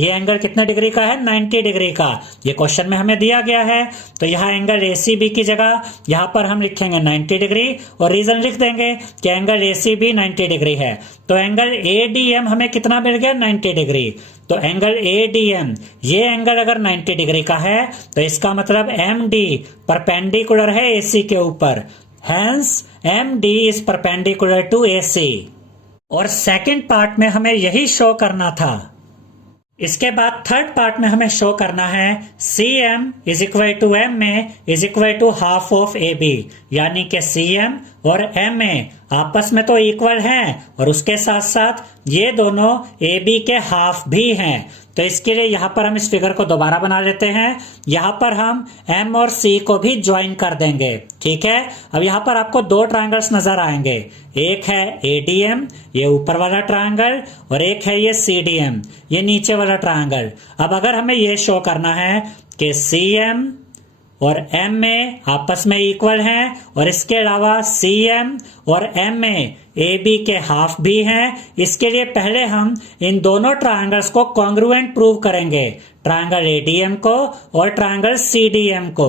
एंगल कितने डिग्री का है? 90 डिग्री का। ये क्वेश्चन में हमें दिया गया है। तो यहाँ एंगल ACB की जगह यहाँ पर हम लिखेंगे 90 डिग्री और रीजन लिख देंगे कि एंगल ACB 90 डिग्री है। तो एंगल ADM हमें कितना मिल गया? 90 डिग्री। तो एंगल ADM ये एंगल अगर 90 डिग्री का है तो इसका मतलब MD परपेंडिकुलर है AC के ऊपर, hence MD is perpendicular to AC। और सेकंड पार्ट में हमें यही शो करना था। इसके बाद थर्ड पार्ट में हमें शो करना है CM is equal to MA is equal to half of AB, यानी कि CM और MA आपस में तो इक्वल हैं और उसके साथ साथ ये दोनों AB के हाफ भी हैं। तो इसके लिए यहाँ पर हम इस फिगर को दोबारा बना लेते हैं। यहाँ पर हम M और C को भी ज्वाइन कर देंगे, ठीक है। अब यहाँ पर आपको दो ट्रायंगल्स नजर आएंगे, एक है ADM ये ऊपर वाला ट्रायंगल और एक है ये CDM ये नीचे वाला ट्रायंगल। अब अगर हमें ये शो करना है कि CM और MA आपस में इक्वल हैं, और इसके अलावा CM और MA AB के हाफ भी हैं। इसके लिए पहले हम इन दोनों ट्रायंगल्स को कॉन्ग्रुएंट प्रूव करेंगे, ट्रायंगल ADM को और ट्रायंगल CDM को।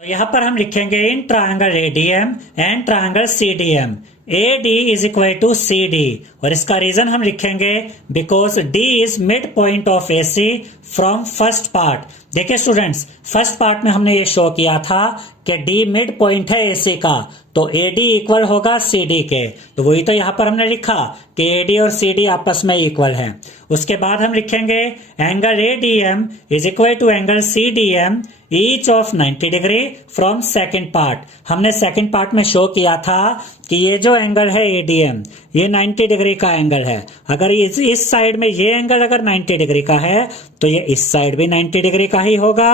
तो यहां पर हम लिखेंगे in triangle ADM and triangle CDM AD is equal to CD, और इसका रीजन हम लिखेंगे because D is mid point of AC from first part. देखिए स्टूडेंट्स, फर्स्ट पार्ट में हमने ये शो किया था कि D मिड पॉइंट है AC का, तो AD इक्वल होगा CD के। तो वही तो यहां पर हमने लिखा कि AD और CD आपस में इक्वल हैं। उसके बाद हम लिखेंगे angle ADM is equal to angle CDM each of 90 degree from second part. हमने सेकेंड पार्ट में शो किया था कि ये जो एंगल है ADM ये 90 डिग्री का एंगल है। अगर इस साइड में ये एंगल अगर 90 डिग्री का है तो ये इस साइड भी 90 डिग्री का ही होगा।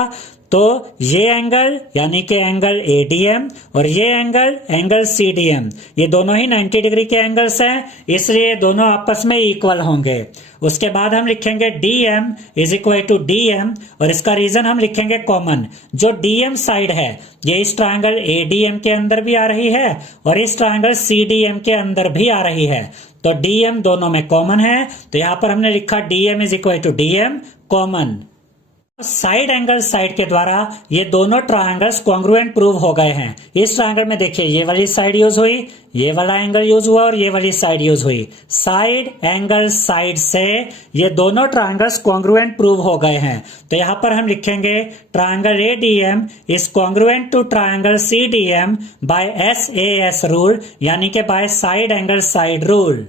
तो ये एंगल यानी कि एंगल ADM और ये एंगल CDM ये दोनों ही 90 डिग्री के एंगल्स हैं, इसलिए दोनों आपस में इक्वल होंगे। उसके बाद हम लिखेंगे DM is equal to DM, और इसका रीजन हम लिखेंगे कॉमन। जो DM साइड है ये इस ट्रायंगल ADM के अंदर भी आ रही है और इस ट्रायंगल CDM के अंदर भी आ रही है, तो DM दोनों में कॉमन है। तो यहां पर हमने लिखा DM is equal to DM common. Side angle side के द्वारा ये दोनों ट्रायंगल्स कॉन्ग्रुएंट प्रूव हो गए हैं। इस ट्रायंगल में देखिए ये वाली साइड यूज हुई, ये वाला एंगल यूज हुआ और ये वाली साइड यूज हुई। साइड एंगल साइड से ये दोनों ट्रायंगल्स कॉन्ग्रुएंट प्रूव हो गए हैं। तो यहां पर हम लिखेंगे triangle ADM is congruent to triangle CDM by SAS rule, यानी कि by side angle side rule.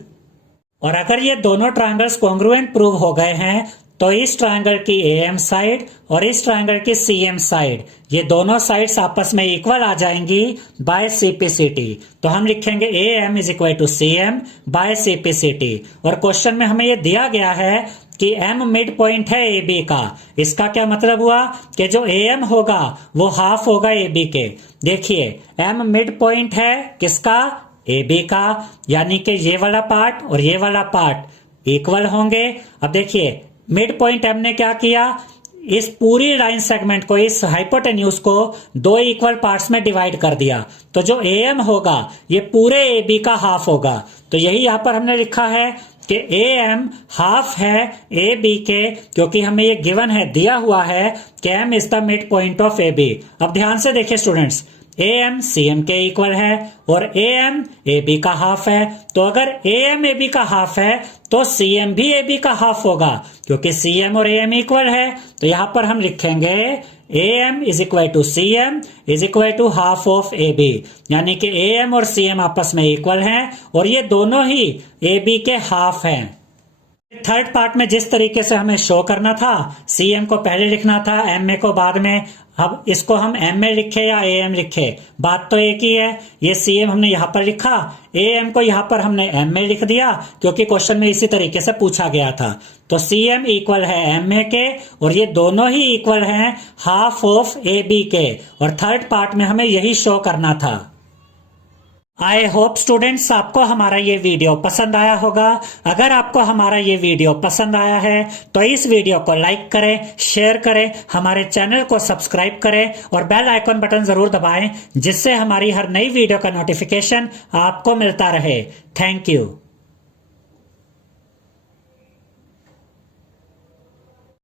और अगर ये दोनों ट्रायंगल्स कॉन्ग्रुएंट प्रूव हो गए हैं तो इस ट्रायंगल की AM साइड और इस ट्रायंगल की CM साइड ये दोनों साइड्स आपस में इक्वल आ जाएंगी बाय CPCT। तो हम लिखेंगे AM is equal to CM by CPCT। और क्वेश्चन में हमें ये दिया गया है कि M मिड पॉइंट है AB का। इसका क्या मतलब हुआ कि जो AM होगा वो हाफ होगा AB के। देखिए M मिड पॉइंट है किसका, AB का, यानी कि ये वाला पार्ट और ये वाला पार्ट इक्वल होंगे। अब देखिए मिड पॉइंट M ने क्या किया, इस पूरी लाइन सेगमेंट को, इस हाइपोटेन्यूज को दो इक्वल पार्ट्स में डिवाइड कर दिया, तो जो AM होगा ये पूरे AB का हाफ होगा। तो यही यहां पर हमने लिखा है कि AM हाफ है AB के, क्योंकि हमें ये गिवन है, दिया हुआ है कि M is the mid point of AB। अब ध्यान से देखिए स्टूडेंट्स, AM CM के इक्वल है और AM AB का हाफ है। तो अगर AM AB का हाफ है तो CM भी AB का हाफ होगा, क्योंकि CM और AM इक्वल है। तो यहां पर हम लिखेंगे AM is equal to CM is equal to half of AB, यानी कि AM और CM आपस में इक्वल हैं और ये दोनों ही AB के हाफ हैं। थर्ड पार्ट में जिस तरीके से हमें शो करना था, CM को पहले लिखना था, MA को बाद में। अब इसको हम MA लिखे या AM लिखे, बात तो एक ही है। ये CM हमने यहाँ पर लिखा, AM को यहाँ पर हमने MA लिख दिया, क्योंकि क्वेश्चन में इसी तरीके से पूछा गया था। तो CM इक्वल है MA के और ये दोनों ही इक्वल हैं हाफ ऑफ AB के, और थर्ड पार्ट में हमें यही शो करना था। आई होप स्टूडेंट्स आपको हमारा ये वीडियो पसंद आया होगा। अगर आपको हमारा ये वीडियो पसंद आया है तो इस वीडियो को लाइक करें, शेयर करें, हमारे चैनल को सब्सक्राइब करें और बेल आइकन बटन जरूर दबाएं, जिससे हमारी हर नई वीडियो का नोटिफिकेशन आपको मिलता रहे। Thank you.